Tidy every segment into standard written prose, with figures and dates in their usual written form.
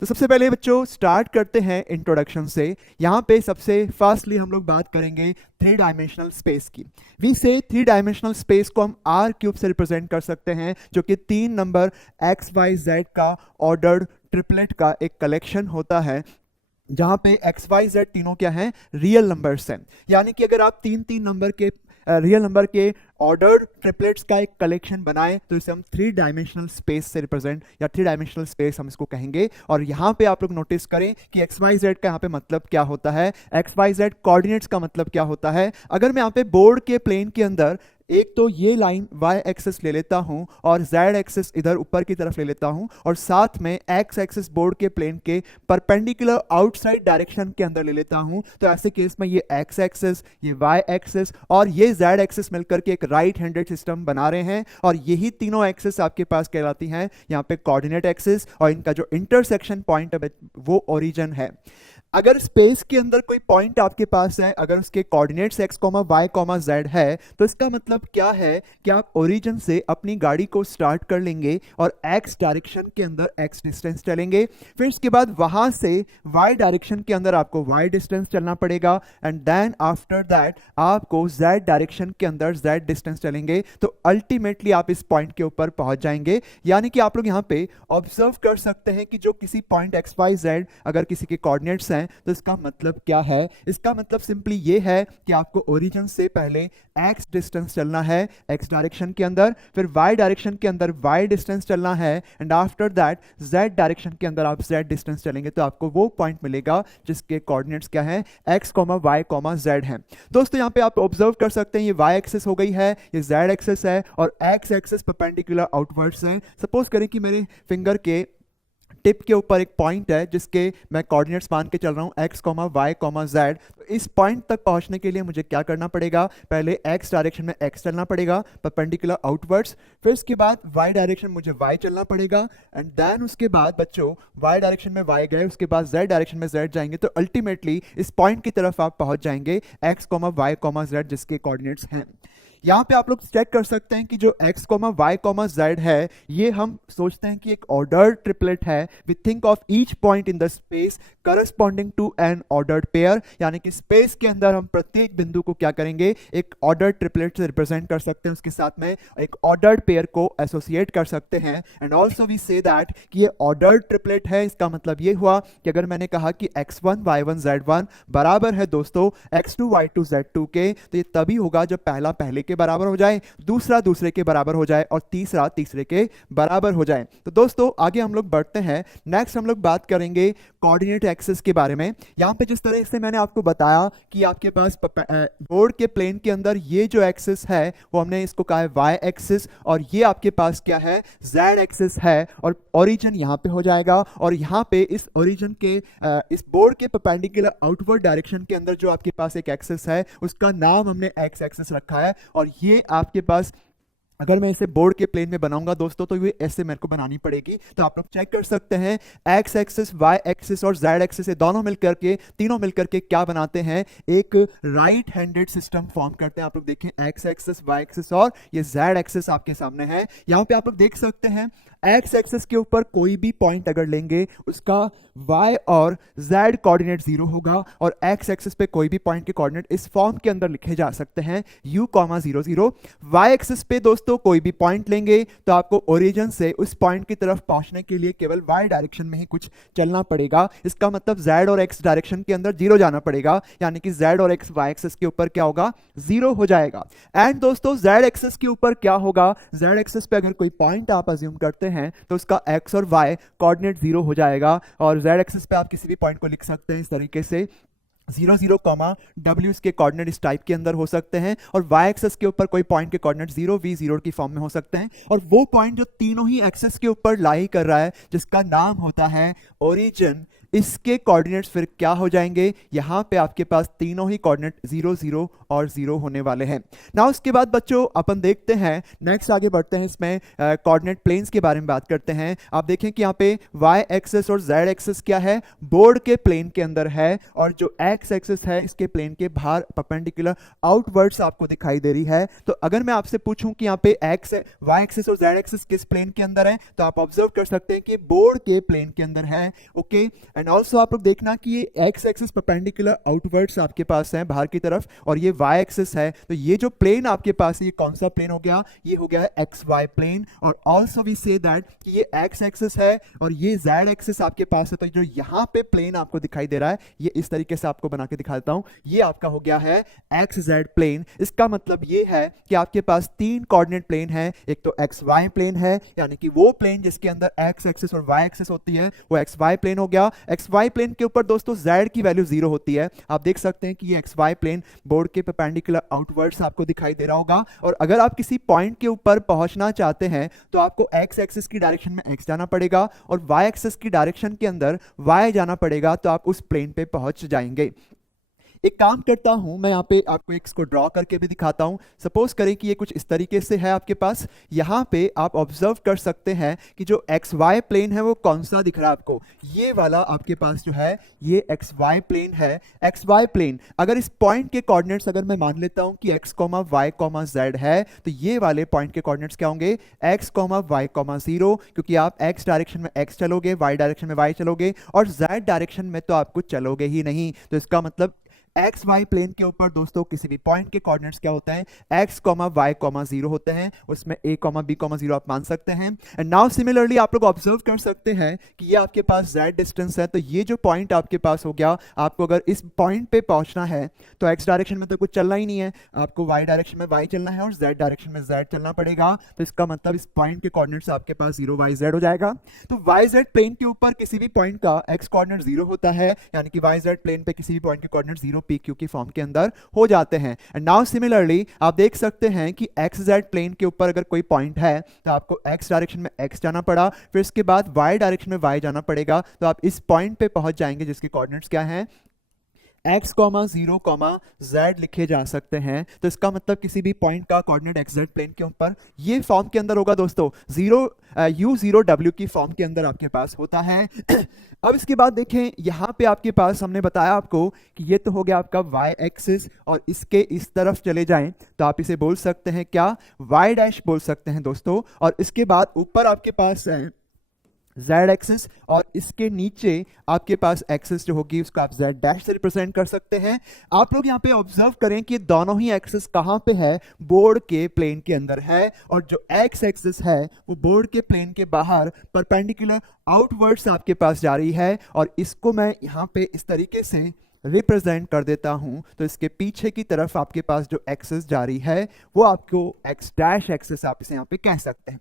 तो सबसे पहले बच्चों स्टार्ट करते हैं इंट्रोडक्शन से। यहाँ पे सबसे फर्स्टली हम लोग बात करेंगे थ्री डायमेंशनल स्पेस की। वी से थ्री डायमेंशनल स्पेस को हम आर क्यूब से रिप्रेजेंट कर सकते हैं, जो कि 3 नंबर एक्स वाई जेड का ऑर्डर्ड ट्रिपलेट का एक कलेक्शन होता है, जहां पे एक्स वाई जेड तीनों क्या हैं, रियल नंबर्स हैं। यानी कि अगर आप 3 नंबर के रियल नंबर के ऑर्डर्ड ट्रिपलेट्स का एक कलेक्शन बनाए तो इसे हम थ्री डायमेंशनल स्पेस से रिप्रेजेंट या थ्री डायमेंशनल स्पेस हम इसको कहेंगे। और यहाँ पे आप लोग नोटिस करें कि एक्स वाई जेड का यहाँ पे मतलब क्या होता है, एक्स वाई जेड कोऑर्डिनेट्स का मतलब क्या होता है। अगर मैं यहाँ पे बोर्ड के प्लेन के अंदर एक तो ये लाइन y एक्सिस ले लेता हूं और z एक्सिस इधर ऊपर की तरफ ले लेता हूं और साथ में x एक्सिस बोर्ड के प्लेन के परपेंडिकुलर आउटसाइड डायरेक्शन के अंदर ले लेता हूं, तो ऐसे केस में ये x एक्सिस, ये y एक्सिस और ये z एक्सिस मिलकर के एक राइट हैंडेड सिस्टम बना रहे हैं। और यही तीनों एक्सिस आपके पास कहलाती हैं यहाँ पे कोऑर्डिनेट एक्सिस, और इनका जो इंटरसेक्शन पॉइंट है वो ओरिजिन है। अगर स्पेस के अंदर कोई पॉइंट आपके पास है, अगर उसके कोऑर्डिनेट्स x, y, z है, तो इसका मतलब क्या है कि आप ओरिजिन से अपनी गाड़ी को स्टार्ट कर लेंगे और x डायरेक्शन के अंदर x डिस्टेंस चलेंगे। फिर उसके बाद वहां से y डायरेक्शन के अंदर आपको y डिस्टेंस चलना पड़ेगा, एंड देन आफ्टर दैट आपको z डायरेक्शन के अंदर z डिस्टेंस चलेंगे, तो अल्टीमेटली आप इस पॉइंट के ऊपर पहुंच जाएंगे। यानी कि आप लोग यहाँ पे ऑब्जर्व कर सकते हैं कि जो किसी पॉइंट XYZ अगर किसी के कोऑर्डिनेट्स तो इसका मतलब क्या है। इसका मतलब सिंपली ये है कि आपको ओरिजिन से पहले x डिस्टेंस चलना है x डायरेक्शन के अंदर, फिर y डायरेक्शन के अंदर y डिस्टेंस चलना है, and after that z direction के अंदर आप z डिस्टेंस चलेंगे, तो आपको वो पॉइंट मिलेगा जिसके कोऑर्डिनेट्स क्या है, x, y, z हैं। दोस्तों यहाँ पे आप ऑब्जर्व कर सकते हैं ये y एक्सिस हो गई है, ये z एक्सिस है और x एक्सिस परपेंडिकुलर आउटवर्ड्स है। सपोज करें कि मेरे फिंगर के टिप के ऊपर एक पॉइंट है जिसके मैं कोऑर्डिनेट्स मान के चल रहा हूं x, y, z। तो इस पॉइंट तक पहुंचने के लिए मुझे क्या करना पड़ेगा, पहले x डायरेक्शन में x चलना पड़ेगा परपेंडिकुलर आउटवर्ड्स, फिर उसके बाद y डायरेक्शन मुझे y चलना पड़ेगा, एंड देन उसके बाद बच्चों y डायरेक्शन में y गए, उसके बाद z डायरेक्शन में z जाएंगे, तो अल्टीमेटली इस पॉइंट की तरफ आप पहुंच जाएंगे x, y, z जिसके कोऑर्डिनेट्स हैं। यहाँ पे आप लोग चेक कर सकते हैं कि जो x, y, z है, ये हम सोचते हैं कि एक ऑर्डर्ड ट्रिपलेट है। We think of each point in the space corresponding to an ordered pair, यानी कि स्पेस के अंदर हम प्रत्येक बिंदु को क्या करेंगे, एक ऑर्डर्ड ट्रिपलेट से रिप्रेजेंट कर सकते हैं, उसके साथ में एक ऑर्डर्ड पेयर को एसोसिएट कर सकते हैं। And also we say that कि ये ऑर्डर्ड ट्रिपलेट है। इसका मतलब ये हुआ कि अगर मैंने कहा कि x1, y1, z1 बराबर है दोस्तों x2, y2, z2 के, तो ये तभी होगा जब पहला पहले के बराबर हो जाए, दूसरा दूसरे के बराबर हो जाए और तीसरा तीसरे के बराबर हो जाए। तो दोस्तों आगे हम लोग बढ़ते हैं। नेक्स्ट हम लोग बात करेंगे कोऑर्डिनेट एक्सिस के बारे में। यहाँ पे जिस तरह से मैंने आपको बताया कि आपके पास बोर्ड के प्लेन के अंदर ये जो एक्सिस है वो हमने इसको कहा है y एक्सिस, और ये आपके पास क्या है, z एक्सिस है, और ओरिजिन यहाँ पे हो जाएगा। और यहाँ पे इस ओरिजिन के इस बोर्ड के परपेंडिकुलर आउटवर्ड डायरेक्शन के अंदर जो आपके पास एक एक्सिस है उसका नाम हमने x एक्सिस रखा है। और ये आपके पास अगर मैं इसे बोर्ड के प्लेन में बनाऊंगा दोस्तों, तो ये ऐसे मेरे को बनानी पड़ेगी। तो आप लोग चेक कर सकते हैं x एक्सिस, y एक्सिस और z एक्सिस, ये दोनों मिलकर के, तीनों मिलकर के क्या बनाते हैं, एक राइट हैंडेड सिस्टम फॉर्म करते हैं। आप लोग देखें x एक्सिस, y एक्सिस और ये z एक्सिस आपके सामने है। यहाँ पे आप लोग देख सकते हैं x एक्सिस के ऊपर कोई भी पॉइंट अगर लेंगे उसका y और z कोऑर्डिनेट 0 होगा, और x एक्सिस पे कोई भी पॉइंट के कोऑर्डिनेट इस फॉर्म के अंदर लिखे जा सकते हैं u, 0, 0। y एक्सिस पे दोस्तों कोई भी पॉइंट लेंगे तो आपको ओरिजिन से उस पॉइंट की तरफ पहुंचने के लिए केवल y डायरेक्शन में ही कुछ चलना पड़ेगा। इसका मतलब z और x डायरेक्शन के अंदर 0 जाना पड़ेगा, यानी कि z और x y एक्सिस के ऊपर क्या होगा, 0 हो जाएगा। एंड दोस्तों z एक्सिस के ऊपर क्या होगा, z एक्सिस पे अगर कोई पॉइंट आप अज्यूम करते हैं तो उसका x और y कोऑर्डिनेट 0 हो जाएगा, और z एक्सिस पे आप किसी भी पॉइंट को लिख सकते हैं इस तरीके से 0, 0, w इसके कोऑर्डिनेट इस टाइप के अंदर हो सकते हैं, और y एक्सिस के ऊपर कोई पॉइंट के कोऑर्डिनेट 0, v, 0 की फॉर्म में हो सकते हैं। और वो पॉइंट जो तीनों ही एक्सिस के ऊपर लाई कर रहा है जिसका नाम होता है ओरिजिन, इसके कोऑर्डिनेट्स फिर क्या हो जाएंगे, यहाँ पे आपके पास तीनों ही कोऑर्डिनेट 0, 0 और 0 होने वाले हैं ना। उसके बाद बच्चों अपन देखते हैं, नेक्स्ट आगे बढ़ते हैं, इसमें कोऑर्डिनेट प्लेन्स के बारे में बात करते हैं। आप देखें कि यहाँ पे y एक्सिस और z एक्सिस क्या है, बोर्ड के प्लेन के अंदर है, और जो एक्स एक्सिस है इसके प्लेन के बाहर परपेंडिकुलर आउटवर्ड्स आपको दिखाई दे रही है। तो अगर मैं आपसे पूछूं कि यहाँ पे एक्स वाई एक्सिस और जेड एक्सिस किस प्लेन के अंदर है, तो आप ऑब्जर्व कर सकते हैं कि बोर्ड के प्लेन के अंदर है। ओके, एंड ऑल्सो आप लोग देखना कि ये एक्स एक्सिस परपेंडिकुलर आउटवर्ड्स आपके पास है बाहर की तरफ, और ये वाई एक्सिस है। तो ये जो प्लेन आपके पास है ये कौन सा प्लेन हो गया, ये हो गया है एक्स वाई प्लेन। और ऑल्सो वी से दैट कि ये एक्स एक्सिस है और ये जेड एक्सिस आपके पास है। तो जो यहाँ पे प्लेन आपको दिखाई दे रहा है, ये इस तरीके से आपको बना के दिखाता हूं, ये आपका हो गया है एक्स जेड प्लेन। इसका मतलब ये है कि आपके पास तीन कोऑर्डिनेट प्लेन है, एक तो एक्स वाई प्लेन है, यानी कि वो प्लेन जिसके अंदर एक्स एक्सिस और वाई एक्सिस होती है वो एक्स वाई प्लेन हो गया। एक्स वाई प्लेन के ऊपर दोस्तों जेड की वैल्यू 0 होती है। आप देख सकते हैं कि ये एक्स वाई प्लेन बोर्ड के परपेंडिकुलर आउटवर्ड्स आपको दिखाई दे रहा होगा। और अगर आप किसी पॉइंट के ऊपर पहुंचना चाहते हैं तो आपको एक्स एक्सिस की डायरेक्शन में एक्स जाना पड़ेगा और वाई एक्सिस की डायरेक्शन के अंदर वाई जाना पड़ेगा, तो आप उस प्लेन पे पहुंच जाएंगे। एक काम करता हूं, मैं यहाँ पे आपको एक इसको ड्रॉ करके भी दिखाता हूं। सपोज करें कि ये कुछ इस तरीके से है आपके पास। यहाँ पे आप ऑब्जर्व कर सकते हैं कि जो एक्स वाई प्लेन है वो कौन सा दिख रहा है आपको, ये वाला आपके पास जो है ये एक्स वाई प्लेन है। एक्स वाई प्लेन अगर इस पॉइंट के कोऑर्डिनेट्स अगर मैं मान लेता हूं कि X comma Y comma Z है, तो ये वाले पॉइंट के कोऑर्डिनेट्स क्या होंगे, एक्स कॉमा वाई कॉमा 0, क्योंकि आप एक्स डायरेक्शन में एक्स चलोगे, वाई डायरेक्शन में वाई चलोगे और जेड डायरेक्शन में तो आप कुछ चलोगे ही नहीं। तो इसका मतलब एक्स वाई प्लेन के ऊपर दोस्तों किसी भी पॉइंट के कोऑर्डिनेट्स क्या होते हैं, एक्स कॉमा वाई कॉमा 0 होते हैं, उसमें ए कॉमा बी कॉमा 0 आप मान सकते हैं। एंड नाउ सिमिलरली आप लोग ऑब्जर्व कर सकते हैं कि ये आपके पास जेड डिस्टेंस है। तो ये जो पॉइंट आपके पास हो गया, आपको अगर इस पॉइंट पे पहुंचना है तो एक्स डायरेक्शन में तो कुछ चलना ही नहीं है, आपको वाई डायरेक्शन में वाई चलना है और जेड डायरेक्शन में जेड चलना पड़ेगा। तो इसका मतलब इस पॉइंट के कोऑर्डिनेट्स आपके पास 0 वाई जेड हो जाएगा। तो वाई जेड प्लेन के ऊपर किसी भी पॉइंट का एक्स कोऑर्डिनेट 0 होता है, यानी कि वाई जेड प्लेन पे किसी भी पॉइंट के कोऑर्डिनेट 0 पी क्यू की फॉर्म के अंदर हो जाते हैं। एंड नाउ सिमिलरली आप देख सकते हैं कि एक्स जेड प्लेन के ऊपर अगर कोई पॉइंट है तो आपको एक्स डायरेक्शन में एक्स जाना पड़ा, फिर इसके बाद वाई डायरेक्शन में वाई जाना पड़ेगा। तो आप इस पॉइंट पे पहुंच जाएंगे जिसके कोऑर्डिनेट्स क्या हैं, x, 0, z लिखे जा सकते हैं। तो इसका मतलब किसी भी पॉइंट का कोऑर्डिनेट एक्स जेड प्लेन के ऊपर ये फॉर्म के अंदर होगा दोस्तों, u0w की फॉर्म के अंदर आपके पास होता है। अब इसके बाद देखें, यहाँ पे आपके पास हमने बताया आपको कि ये तो हो गया आपका y एक्सिस, और इसके इस तरफ चले जाएं तो आप इसे बोल सकते हैं क्या, y डैश बोल सकते हैं दोस्तों। और इसके बाद ऊपर आपके पास है z एक्सिस और इसके नीचे आपके पास एक्सिस जो होगी उसको आप z डैश से रिप्रेजेंट कर सकते हैं। आप लोग यहाँ पे ऑब्जर्व करें कि दोनों ही एक्सिस कहाँ पे है, बोर्ड के प्लेन के अंदर है, और जो x एक्सिस है वो बोर्ड के प्लेन के बाहर परपेंडिकुलर आउटवर्ड्स आपके पास जा रही है। और इसको मैं यहाँ पे इस तरीके से रिप्रेजेंट कर देता हूं, तो इसके पीछे की तरफ आपके पास जो एक्सिस जा रही है वो आपको x डैश एक्सिस आप इसे यहाँ पे कह सकते हैं।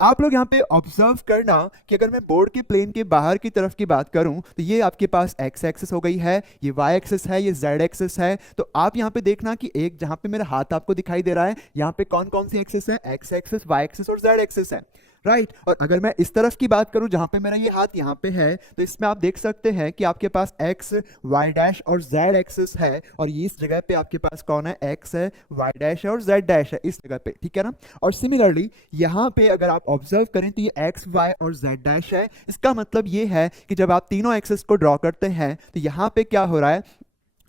आप लोग यहाँ पे ऑब्जर्व करना कि अगर मैं बोर्ड के प्लेन के बाहर की तरफ की बात करूं तो ये आपके पास x एक्सिस हो गई है, ये y एक्सिस है, ये z एक्सिस है। तो आप यहाँ पे देखना कि एक जहां पे मेरा हाथ आपको दिखाई दे रहा है, यहाँ पे कौन कौन सी एक्सिस है, x एक्सिस, y एक्सिस और z एक्सिस है, राइट। और अगर मैं इस तरफ की बात करूं जहां पे मेरा ये हाथ यहाँ पे है, तो इसमें आप देख सकते हैं कि आपके पास x, y डैश और z एक्सिस है, और ये इस जगह पे आपके पास कौन है, x है, y डैश है और z डैश है इस जगह पे, ठीक है ना। और सिमिलरली यहाँ पे अगर आप ऑब्जर्व करें तो ये x, y और z डैश है। इसका मतलब ये है कि जब आप तीनों एक्सिस को ड्रॉ करते हैं तो यहाँ पे क्या हो रहा है,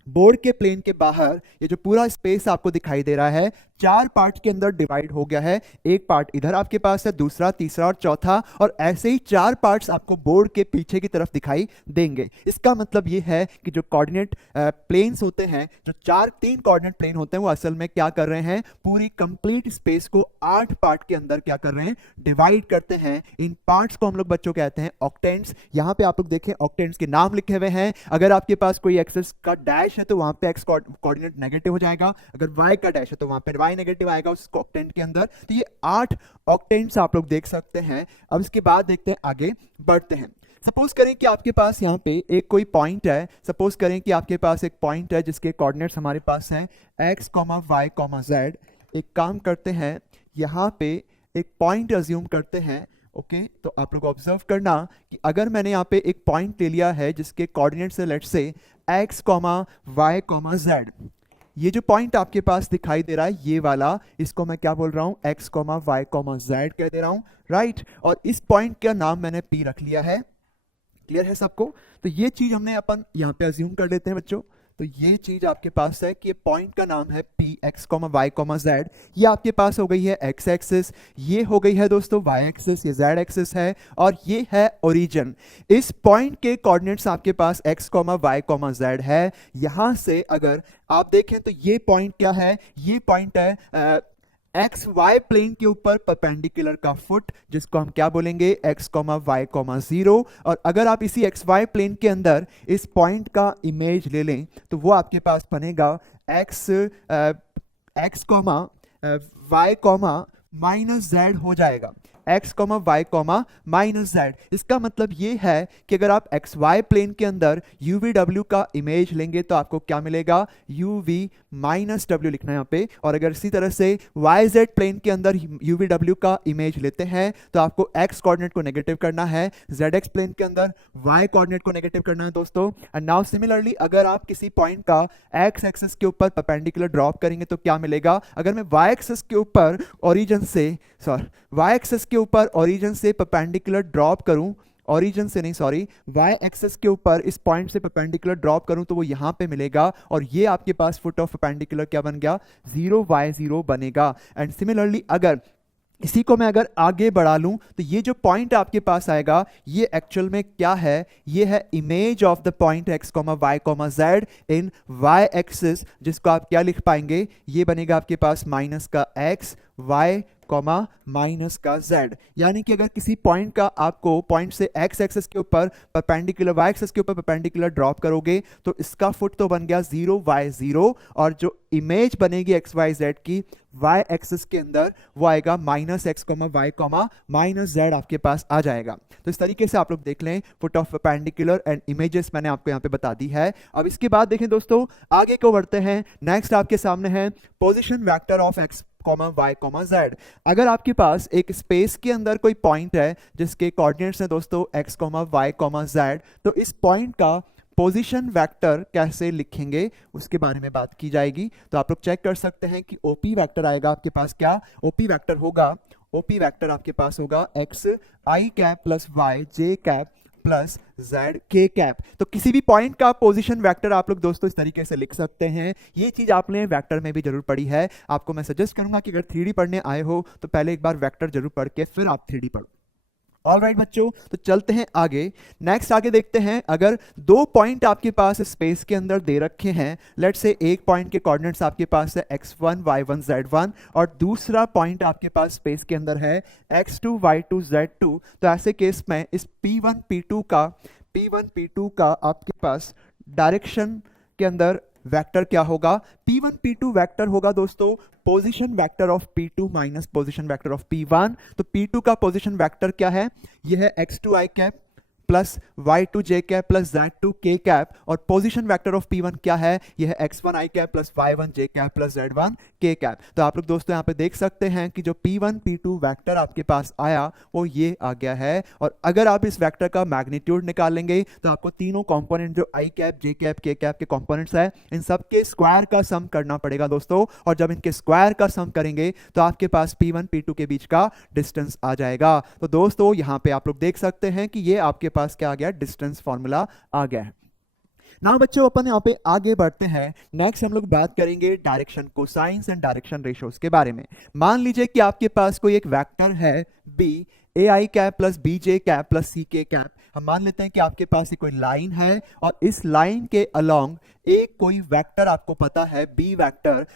बोर्ड के प्लेन के बाहर ये जो पूरा स्पेस आपको दिखाई दे रहा है 4 पार्ट के अंदर डिवाइड हो गया है। एक पार्ट इधर आपके पास है, दूसरा, तीसरा और चौथा, और ऐसे ही 4 पार्ट्स आपको बोर्ड के पीछे की तरफ दिखाई देंगे। इसका मतलब ये है कि जो कोऑर्डिनेट प्लेन्स होते हैं, जो 3 कोऑर्डिनेट प्लेन होते हैं, वो असल में क्या कर रहे हैं, पूरी कंप्लीट स्पेस को 8 पार्ट के अंदर क्या कर रहे हैं, डिवाइड करते हैं। इन पार्ट्स को हम लोग बच्चों कहते हैं ऑक्टेंट्स। यहाँ पे आप लोग देखें ऑक्टेंट्स के नाम लिखे हुए हैं। अगर आपके पास कोई एक्सिस का डैश है तो वहां पे एक्स कोऑर्डिनेट नेगेटिव हो जाएगा, अगर वाई का डैश है तो वहां पे वाई नेगेटिव आएगा उस ऑक्टेंट के अंदर। तो ये 8 ऑक्टेंट्स आप लोग देख सकते हैं। अब इसके बाद देखते हैं, आगे बढ़ते हैं। सपोज करें कि आपके पास यहाँ पे एक कोई पॉइंट है, सपोज करें कि आपके पास एक पॉइंट है जिसके कोऑर्डिनेट्स हमारे पास हैं x, y, z। एक काम करते हैं, यहाँ पे एक पॉइंट अज्यूम करते हैं, ओके। तो आप लोग ऑब्जर्व करना कि अगर मैंने यहाँ पे एक पॉइंट ले लिया है जिसके कोऑर्डिनेट्स है let's say x, y, z, ये जो पॉइंट आपके पास दिखाई दे रहा है ये वाला, इसको मैं क्या बोल रहा हूँ, x, y, z कह दे रहा हूँ, राइट। और इस पॉइंट का नाम मैंने P रख लिया है। क्लियर है सबको? तो ये चीज हमने अपन यहाँ पे अज्यूम कर लेते हैं बच्चों। तो ये चीज आपके पास है कि पॉइंट का नाम है P X comma Y comma Z. ये आपके पास हो गई है एक्स एक्सिस, ये हो गई है दोस्तों वाई एक्सिस, ये जेड एक्सिस है, और ये है ओरिजिन। इस पॉइंट के कोऑर्डिनेट्स आपके पास x comma Y comma Z है। यहां से अगर आप देखें तो ये पॉइंट क्या है, ये पॉइंट है एक्स वाई प्लेन के ऊपर परपेंडिकुलर का फुट, जिसको हम क्या बोलेंगे X comma Y comma zero. और अगर आप इसी एक्स वाई प्लेन के अंदर इस पॉइंट का इमेज ले लें तो वो आपके पास बनेगा X comma Y comma minus Z हो जाएगा, X comma Y comma minus Z. इसका मतलब ये है कि अगर आप एक्स वाई प्लेन के अंदर यू वी डब्ल्यू का इमेज लेंगे तो आपको क्या मिलेगा, यू वी माइनस डब्ल्यू लिखना है यहाँ पे। और अगर इसी तरह से वाई जेड प्लेन के अंदर यू वी डब्ल्यू का इमेज लेते हैं तो आपको एक्स कोऑर्डिनेट को नेगेटिव करना है, जेड एक्स प्लेन के अंदर वाई कोऑर्डिनेट को नेगेटिव करना है दोस्तों। एंड नाउ सिमिलरली अगर आप किसी पॉइंट का एक्स एक्सिस के ऊपर परपेंडिकुलर ड्रॉप करेंगे तो क्या मिलेगा, अगर मैं वाई एक्सिस के ऊपर ओरिजिन से वाई एक्सिस के ऊपर ओरिजिन से परपेंडिकुलर ड्रॉप करूं, ओरिजिन से नहीं सॉरी, वाई एक्सिस के ऊपर इस पॉइंट से परपेंडिकुलर ड्रॉप करूं तो वो यहां पे मिलेगा, और ये आपके पास फुट ऑफ परपेंडिकुलर क्या बन गया, 0y0 बनेगा। एंड सिमिलरली अगर इसी को मैं अगर आगे बढ़ा लूं तो ये जो पॉइंट आपके पास आएगा ये एक्चुअल में क्या है, ये है image of the point X comma Y comma Z in Y axis, जिसको आप क्या लिख पाएंगे, ये बनेगा आपके पास माइनस का एक्स वाई कॉमा माइनस का जेड। यानी कि अगर किसी पॉइंट का आपको पॉइंट से एक्स एक्सिस के ऊपर परपेंडिकुलर वाई एक्सिस के ऊपर परपेंडिकुलर ड्रॉप करोगे तो इसका फुट तो बन गया 0y0, और जो इमेज बनेगी एक्स वाई जेड की वाई एक्सिस के अंदर वो आएगा minus X comma Y comma minus Z आपके पास आ जाएगा। तो इस तरीके से आप लोग देख लें foot of perpendicular and images मैंने आपको यहाँ पे बता दी है। अब इसके बाद देखें दोस्तों आगे को बढ़ते हैं। नेक्स्ट आपके सामने है position vector of X comma Y comma Z. अगर आपके पास एक स्पेस के अंदर कोई पॉइंट है जिसके कोऑर्डिनेट्स हैं दोस्तों X comma Y comma Z, तो इस पॉइंट का पोजीशन वेक्टर कैसे लिखेंगे उसके बारे में बात की जाएगी। तो आप लोग चेक कर सकते हैं कि ओपी वेक्टर आएगा आपके पास, क्या ओपी वेक्टर होगा, ओपी वेक्टर आपके पास होगा एक्स आई कैप प्लस वाई जे कैप प्लस जेड के कैप। तो किसी भी पॉइंट का पोजीशन वेक्टर आप लोग दोस्तों इस तरीके से लिख सकते हैं। ये चीज आपने वेक्टर में भी जरूर पढ़ी है। आपको मैं सजेस्ट करूंगा कि अगर 3D पढ़ने आए हो तो पहले एक बार वेक्टर जरूर पढ़ के फिर आप 3D पढ़ो। ऑलराइट बच्चों, तो चलते हैं आगे। नेक्स्ट आगे देखते हैं, अगर दो पॉइंट आपके पास स्पेस के अंदर दे रखे हैं, लेट्स से एक पॉइंट के कोऑर्डिनेट्स आपके पास है x1 y1 z1 और दूसरा पॉइंट आपके पास स्पेस के अंदर है x2 y2 z2, तो ऐसे केस में इस p1 p2 का आपके पास डायरेक्शन के अंदर वेक्टर क्या होगा, p1 p2 वेक्टर होगा दोस्तों position vector of p2 minus position vector of p1। तो p2 का पोजीशन वेक्टर क्या है, यह है x2 i cap plus y2 j cap plus z2 k cap, और पोजीशन वेक्टर ऑफ p1 क्या है, यह है x1 i cap plus y1 j cap plus z1 k cap. तो आप लोग दोस्तों यहाँ पे देख सकते हैं कि जो p1 p2 वेक्टर आपके पास आया वो ये आ गया है। और अगर आप इस वेक्टर का मैग्नीट्यूड निकालेंगे तो आपको तीनों कंपोनेंट जो i cap j cap k cap के कंपोनेंट्स है इन सब के स्क्वायर का सम करना पड़ेगा दोस्तों, और जब इनके स्क्वायर का सम करेंगे तो आपके पास p1 p2 के बीच का डिस्टेंस आ जाएगा। तो दोस्तों यहाँ पे आप लोग देख सकते हैं कि ये आपके पास क्या आ गया, डिस्टेंस फॉर्मूला आ गया है। ना बच्चों अपन यहाँ पे आगे बढ़ते हैं। नेक्स्ट हम लोग बात करेंगे direction cosines and direction ratios के बारे में। मान लीजिए कि आपके पास कोई एक वेक्टर है b A I cap plus B J cap plus C K cap. हम मान लेते हैं कि आपके पास कोई लाइन है और इस लाइन के अलोंग एक कोई वेक्टर आपको पता है बी वेक्टर,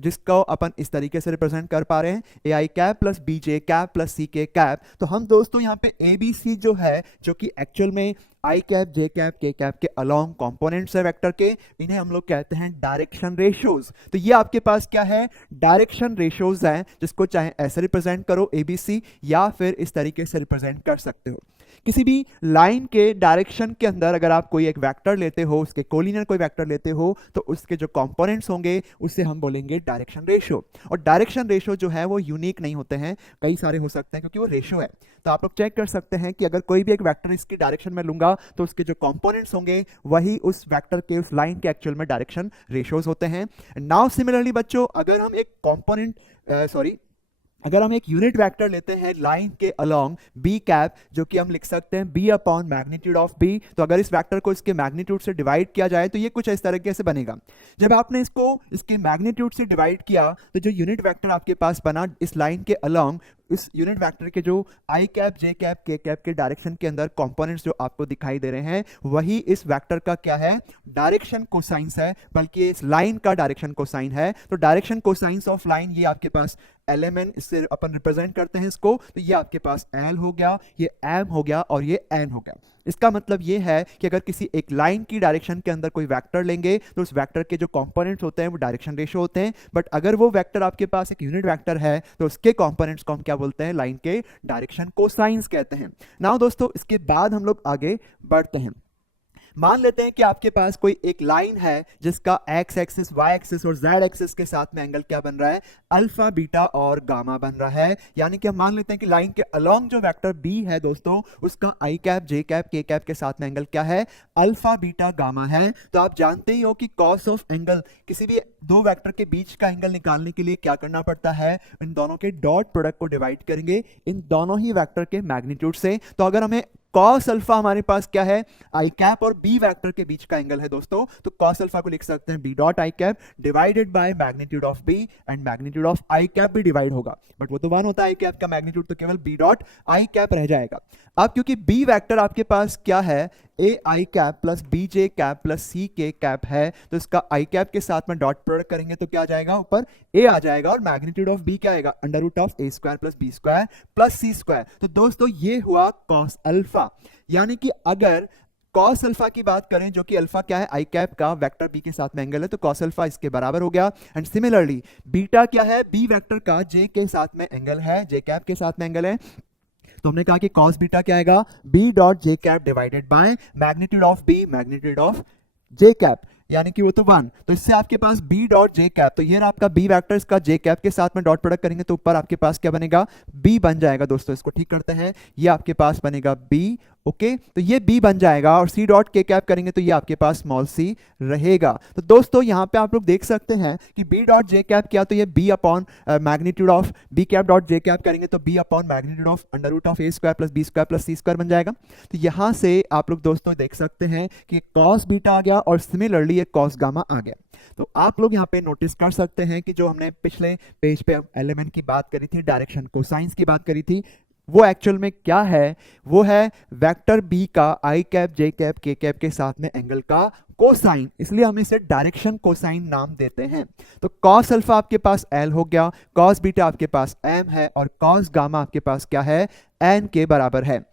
जिसको अपन इस तरीके से रिप्रेजेंट कर पा रहे हैं A I cap plus B J cap plus C K cap. तो हम दोस्तों यहाँ पे ए बी सी जो है, जो कि एक्चुअल में आई कैप जे कैप के कैप के अलोंग कंपोनेंट्स है वेक्टर के, इन्हें हम लोग कहते हैं डायरेक्शन रेशियोज। तो ये आपके पास क्या है, डायरेक्शन रेशियोज हैं, जिसको चाहे ऐसे रिप्रेजेंट करो एबीसी या फिर इस तरीके से रिप्रेजेंट कर सकते हो। किसी भी लाइन के डायरेक्शन के अंदर अगर आप कोई एक वेक्टर लेते हो, उसके कोलिनियर कोई वेक्टर लेते हो, तो उसके जो कंपोनेंट्स होंगे उसे हम बोलेंगे डायरेक्शन रेशियो। और डायरेक्शन रेशियो जो है वो यूनिक नहीं होते हैं, कई सारे हो सकते हैं क्योंकि वो रेशियो है। तो आप लोग चेक कर सकते हैं कि अगर कोई भी एक वेक्टर इसकी डायरेक्शन में लूंगा तो उसके जो कंपोनेंट्स होंगे वही उस वेक्टर के उस लाइन के एक्चुअल में डायरेक्शन रेशियोज होते हैं। नाउ सिमिलरली बच्चों, अगर हम एक कंपोनेंट अगर हम एक यूनिट वेक्टर लेते हैं लाइन के अलोंग बी कैप, जो कि हम लिख सकते हैं B upon magnitude of B, तो अगर इस वेक्टर को इसके मैग्नीट्यूड से डिवाइड किया जाए तो ये कुछ इस तरीके से बनेगा। जब आपने इसको इसके मैग्नीट्यूड से डिवाइड किया तो जो यूनिट वेक्टर आपके पास बना इस लाइन के अलोंग, इस यूनिट वेक्टर के जो आई कैप जे कैप के कैप के डायरेक्शन के अंदर कंपोनेंट्स जो आपको दिखाई दे रहे हैं, वही इस वेक्टर का क्या है, डायरेक्शन कोसाइंस है, बल्कि इस लाइन का डायरेक्शन कोसाइन है। तो डायरेक्शन कोसाइंस ऑफ लाइन ये आपके पास एलिमेंट, इससे अपन रिप्रेजेंट करते हैं इसको, तो ये आपके पास एल हो गया, ये एम हो गया और ये एन हो गया। इसका मतलब ये है कि अगर किसी एक लाइन की डायरेक्शन के अंदर कोई वेक्टर लेंगे तो उस वेक्टर के जो कंपोनेंट्स होते हैं वो डायरेक्शन रेशियो होते हैं, बट अगर वो वेक्टर आपके पास एक यूनिट वेक्टर है तो उसके कंपोनेंट्स को हम क्या बोलते हैं, लाइन के डायरेक्शन कोसाइंस कहते हैं। नाउ दोस्तों, इसके बाद हम लोग आगे बढ़ते हैं। मान लेते हैं कि आपके पास कोई एक लाइन है जिसका एक्स एक्सिस, वाई एक्सिस और जेड एक्सिस के साथ में एंगल क्या बन रहा है, अल्फा, बीटा और गामा बन रहा है। यानी कि हम मान लेते हैं कि लाइन के अलोंग जो वेक्टर बी है दोस्तों, उसका आई कैप, जे कैप, के कैप के साथ में एंगल क्या है, अल्फा, बीटा, गामा है। तो आप जानते ही हो कि कॉस ऑफ एंगल, किसी भी दो वेक्टर के बीच का एंगल निकालने के लिए क्या करना पड़ता है, इन दोनों के डॉट प्रोडक्ट को डिवाइड करेंगे इन दोनों ही वेक्टर के मैग्नीट्यूड से। तो अगर हमें कॉस अल्फा, हमारे पास क्या है, आई कैप और बी वेक्टर के बीच का एंगल है दोस्तों, तो कॉस अल्फा को लिख सकते हैं B dot I cap divided by magnitude of B, and magnitude of I cap भी डिवाइड होगा, बट वो तो 1 होता है आई कैप का मैग्नीट्यूड, तो केवल बी डॉट आई कैप रह जाएगा। अब क्योंकि बी वेक्टर आपके पास क्या है, A I cap plus B J cap plus C K cap है, तो इसका आई कैप के साथ में डॉट प्रोडक्ट करेंगे तो क्या आ जाएगा, ऊपर ए आ जाएगा और मैग्नीट्यूड ऑफ बी क्या आएगा, under root of A square plus B square plus C square. तो दोस्तों ये हुआ कॉस अल्फा। यानी कि अगर कॉस अल्फा की बात करें, जो कि अल्फा क्या है, आई कैप का वेक्टर बी के साथ में एंगल है, तो कॉस अल्फा इसके बराबर हो गया। एंड सिमिलरली बीटा क्या है, बी वेक्टर का जे के साथ में एंगल है, जे कैप के साथ में एंगल है, तो हमने कहा कि कॉस बीटा क्या आएगा, B dot J cap divided by magnitude of B, magnitude of J cap, यानी कि वो तो 1। तो इससे आपके पास बी डॉट जे कैप, तो ये ना आपका बी वेक्टर, इसका जे कैप के साथ में डॉट प्रोडक्ट करेंगे तो ऊपर आपके पास क्या बनेगा, बी बन जाएगा। दोस्तों इसको ठीक करते हैं, ये आपके पास बनेगा बी, ओके, तो ये बी बन जाएगा, और सी डॉट के कैप करेंगे तो ये आपके पास स्मॉल सी रहेगा। तो दोस्तों यहाँ पे आप लोग देख सकते हैं कि बी डॉट जे कैप किया तो ये B upon magnitude of B cap dot J cap करेंगे तो B upon magnitude of under root of A square plus B square plus C square बन जाएगा। तो यहाँ से आप लोग दोस्तों देख सकते हैं कि कॉस बीटा आ गया और सिमिलरली ये कॉस गामा आ गया। तो आप लोग यहाँ पे नोटिस कर सकते हैं कि जो हमने पिछले पेज पे एलिमेंट की बात करी थी, डायरेक्शन कोसाइंस की बात करी थी, वो एक्चुअल में क्या है, वो है वेक्टर बी का आई कैप, जे कैप, के कैप के साथ में एंगल का कोसाइन, इसलिए हम इसे डायरेक्शन कोसाइन नाम देते हैं। तो कॉस अल्फा आपके पास एल हो गया, कॉस बीटा आपके पास एम है, और कॉस गामा आपके पास क्या है, एन के बराबर है।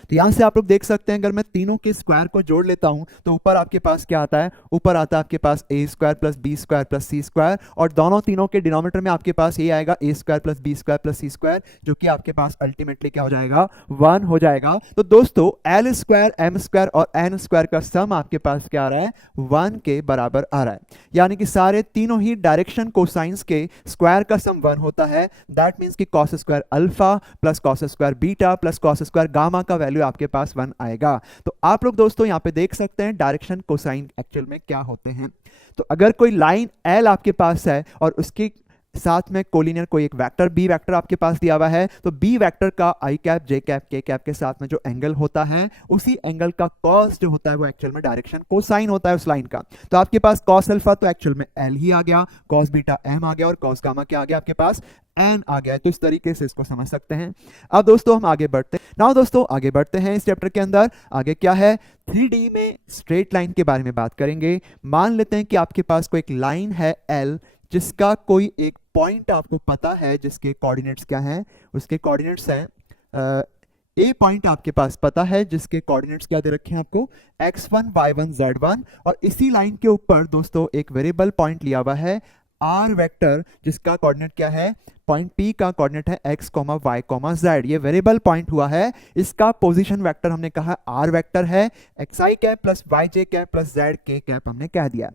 तो यहां से आप लोग देख सकते हैं, अगर मैं तीनों के स्क्वायर को जोड़ लेता हूं तो ऊपर आपके पास क्या आता है, ऊपर आता है आपके पास A square plus B square plus C square, और दोनों तीनों के डिनोमिनेटर में आपके पास ये आएगा A square plus B square plus C square, जो कि आपके पास अल्टीमेटली क्या हो जाएगा, 1 हो जाएगा। तो दोस्तों एल स्क्वायर, एम स्क्वायर और एन स्क्वायर का सम आपके पास क्या आ रहा है, 1 के बराबर आ रहा है। यानी कि सारे तीनों ही डायरेक्शन कोसाइंस के स्क्वायर का सम 1 होता है। दैट मीन्स कि cos square alpha plus cos square beta plus cos square gamma का वैल्यू आपके पास 1 आएगा। तो आप लोग दोस्तों यहां पे देख सकते हैं डायरेक्शन कोसाइन एक्चुअल में क्या होते हैं। तो अगर कोई लाइन एल आपके पास है और उसकी साथ में कोलिनियर कोई एक वेक्टर बी वेक्टर आपके पास दिया हुआ है, तो बी वेक्टर का आई कैप, जे कैप, के कैप के साथ में जो एंगल होता है, उसी एंगल का कॉस जो होता है वो एक्चुअल में डायरेक्शन कोसाइन होता है उस लाइन का। तो आपके पास कॉस अल्फा तो एक्चुअल में एल ही आ गया, कॉस बीटा एम आ गया, और कॉस गामा क्या आ गया आपके पास, एन आ गया। तो इस तरीके से इसको समझ सकते हैं। अब दोस्तों हम आगे बढ़ते हैं। नाउ दोस्तों आगे बढ़ते हैं इस चैप्टर के अंदर। आगे क्या है, 3D में स्ट्रेट लाइन के बारे में बात करेंगे। मान लेते हैं कि आपके पास कोई एक लाइन है एल, जिसका कोई एक पॉइंट आपको पता है, जिसके कोऑर्डिनेट्स क्या हैं, उसके कोऑर्डिनेट्स हैं ए पॉइंट आपके पास पता है, जिसके कोऑर्डिनेट्स क्या दे रखे हैं आपको, x1 y1 z1, और इसी लाइन के ऊपर दोस्तों एक वेरिएबल पॉइंट लिया हुआ है r वेक्टर, जिसका कोऑर्डिनेट क्या है, पॉइंट P का कोऑर्डिनेट है x, y, z। ये वेरिएबल पॉइंट हुआ है, इसका पोजीशन वेक्टर हमने कहा r वेक्टर है, xi cap plus yj cap plus zk cap हमने कह दिया।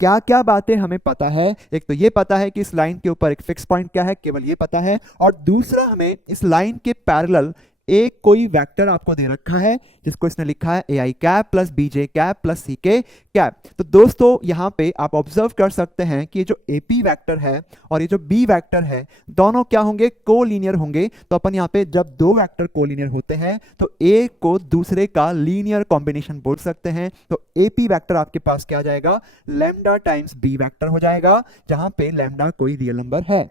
क्या क्या बातें हमें पता है, एक तो ये पता है कि इस लाइन के ऊपर एक फिक्स पॉइंट क्या है, केवल ये पता है, और दूसरा हमें इस लाइन के पैरेलल एक कोई वेक्टर आपको दे रखा है जिसको इसने लिखा है A I cap plus B J cap plus C K cap. तो दोस्तों यहाँ पे आप ऑब्जर्व कर सकते हैं कि ये जो ए पी वैक्टर है और ये जो बी वैक्टर है दोनों क्या होंगे, कोलीनियर होंगे। तो अपन यहाँ पे जब दो वैक्टर कोलीनियर होते हैं तो एक को दूसरे का लीनियर कॉम्बिनेशन बोल सकते हैं। तो ए पी वैक्टर आपके पास क्या आ जाएगा, लैम्डा टाइम्स बी वैक्टर हो जाएगा, जहां पे लैम्डा कोई रियल नंबर है।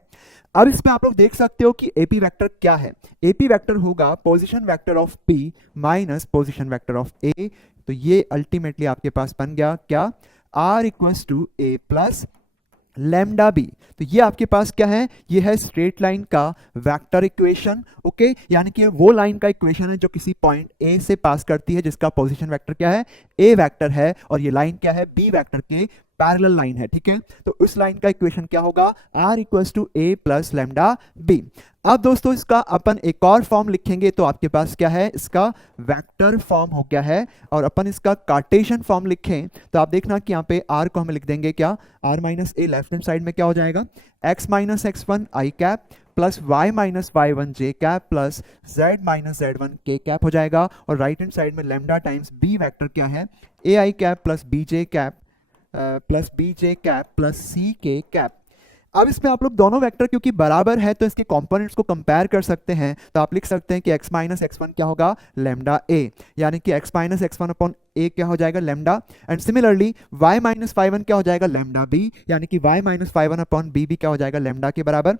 अब इसमें आप लोग देख सकते हो कि एपी वेक्टर क्या है। एपी वेक्टर होगा position vector of P minus position vector of A. तो ये अल्टीमेटली आपके पास बन गया क्या, R equals to A plus lambda B. तो ये आपके पास क्या है, ये है स्ट्रेट लाइन का वेक्टर इक्वेशन। ओके, यानी कि वो लाइन का इक्वेशन है जो किसी पॉइंट ए से पास करती है, जिसका पोजीशन वेक्टर क्या है, ए वेक्टर है, और ये लाइन क्या है, बी वेक्टर के पैरेलल लाइन है। ठीक है, तो उस लाइन का इक्वेशन क्या होगा, R equals to A plus lambda B. अब दोस्तों इसका अपन एक और फॉर्म लिखेंगे तो आपके पास क्या है, इसका वेक्टर फॉर्म हो गया है। और अपन इसका कार्टेशियन फॉर्म लिखें तो आप देखना कि यहाँ पे आर को हम लिख देंगे क्या, R minus A, left hand side में क्या हो जाएगा, X minus X one I cap plus Y minus Y one J cap plus Z minus Z one K cap हो जाएगा। और राइट हैंड साइड में लैम्डा टाइम्स बी वेक्टर क्या है, A I cap plus B J cap plus B J cap plus C K cap. अब इसमें आप लोग दोनों वेक्टर क्योंकि बराबर है तो इसके कंपोनेंट्स को कंपेयर कर सकते हैं। तो आप लिख सकते हैं कि x माइनस एक्स वन क्या होगा, लैम्डा ए, यानी कि x minus X one upon A क्या हो जाएगा, lambda. And similarly y minus five one क्या हो जाएगा, लैम्डा बी, यानी कि y minus five one upon B भी क्या हो जाएगा, लैम्डा के बराबर।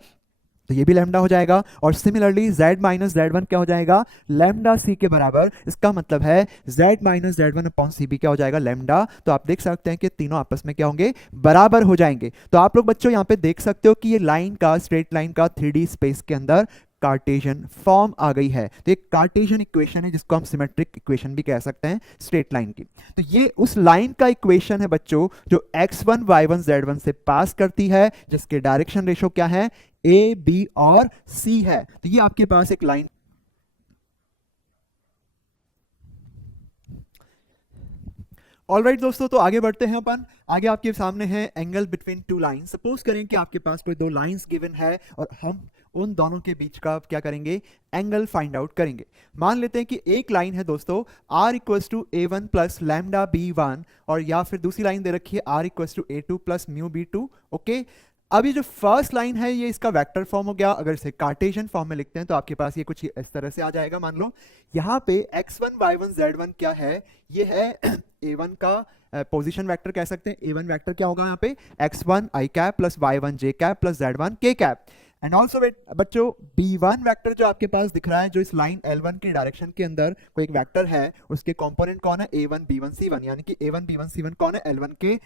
तो ये भी लैम्डा हो जाएगा। और similarly z minus Z one क्या हो जाएगा, लैम्डा सी के बराबर। इसका मतलब है z minus Z one upon C भी क्या हो जाएगा, लैम्डा। तो आप देख सकते हैं कि तीनों आपस में क्या होंगे, बराबर हो जाएंगे। तो आप लोग बच्चों यहाँ पे देख सकते हो कि ये लाइन का, स्ट्रेट लाइन का 3D स्पेस के अंदर कार्टेशियन फॉर्म आ गई है। तो एक कार्टेशियन इक्वेशन है जिसको हम सिमेट्रिक इक्वेशन भी कह सकते हैं स्ट्रेट लाइन की। तो ये उस लाइन का इक्वेशन है बच्चों जो x1 y1 z1 से पास करती है, जिसके डायरेक्शन रेशो क्या है, ए बी और सी है। तो ये आपके पास एक लाइन। ऑलराइट दोस्तों, तो आगे बढ़ते हैं अपन। आगे आपके सामने है angle between two line. Suppose करें कि आपके पास कोई दो लाइंस गिवन है और हम उन दोनों के बीच का क्या करेंगे, एंगल फाइंड आउट करेंगे। मान लेते हैं कि एक लाइन है दोस्तों r equals to A one plus lambda B one, और या फिर दूसरी लाइन दे रखी है r equals to A two plus mu B two. Okay, अब ये जो फर्स्ट लाइन है ये इसका वेक्टर फॉर्म हो गया। अगर इसे कार्टेशियन फॉर्म में लिखते हैं तो आपके पास ये कुछ इस तरह से आ जाएगा। मान लो यहाँ पे x1 y1 z1 क्या है, ये है a1 का पोजीशन वेक्टर कह सकते हैं। a1 वेक्टर क्या होगा यहाँ पे, x1 i cap plus y1 j cap plus z1 k cap. And also बच्चों b1 वेक्टर जो आपके पास दिख रहा है, जो इस लाइन l1 के डायरेक्शन के अंदर कोई एक वेक्टर है, उसके कंपोनेंट कौन है, a1 b1 c1, यानी कि a1 b1 c1 कौन है, l1 के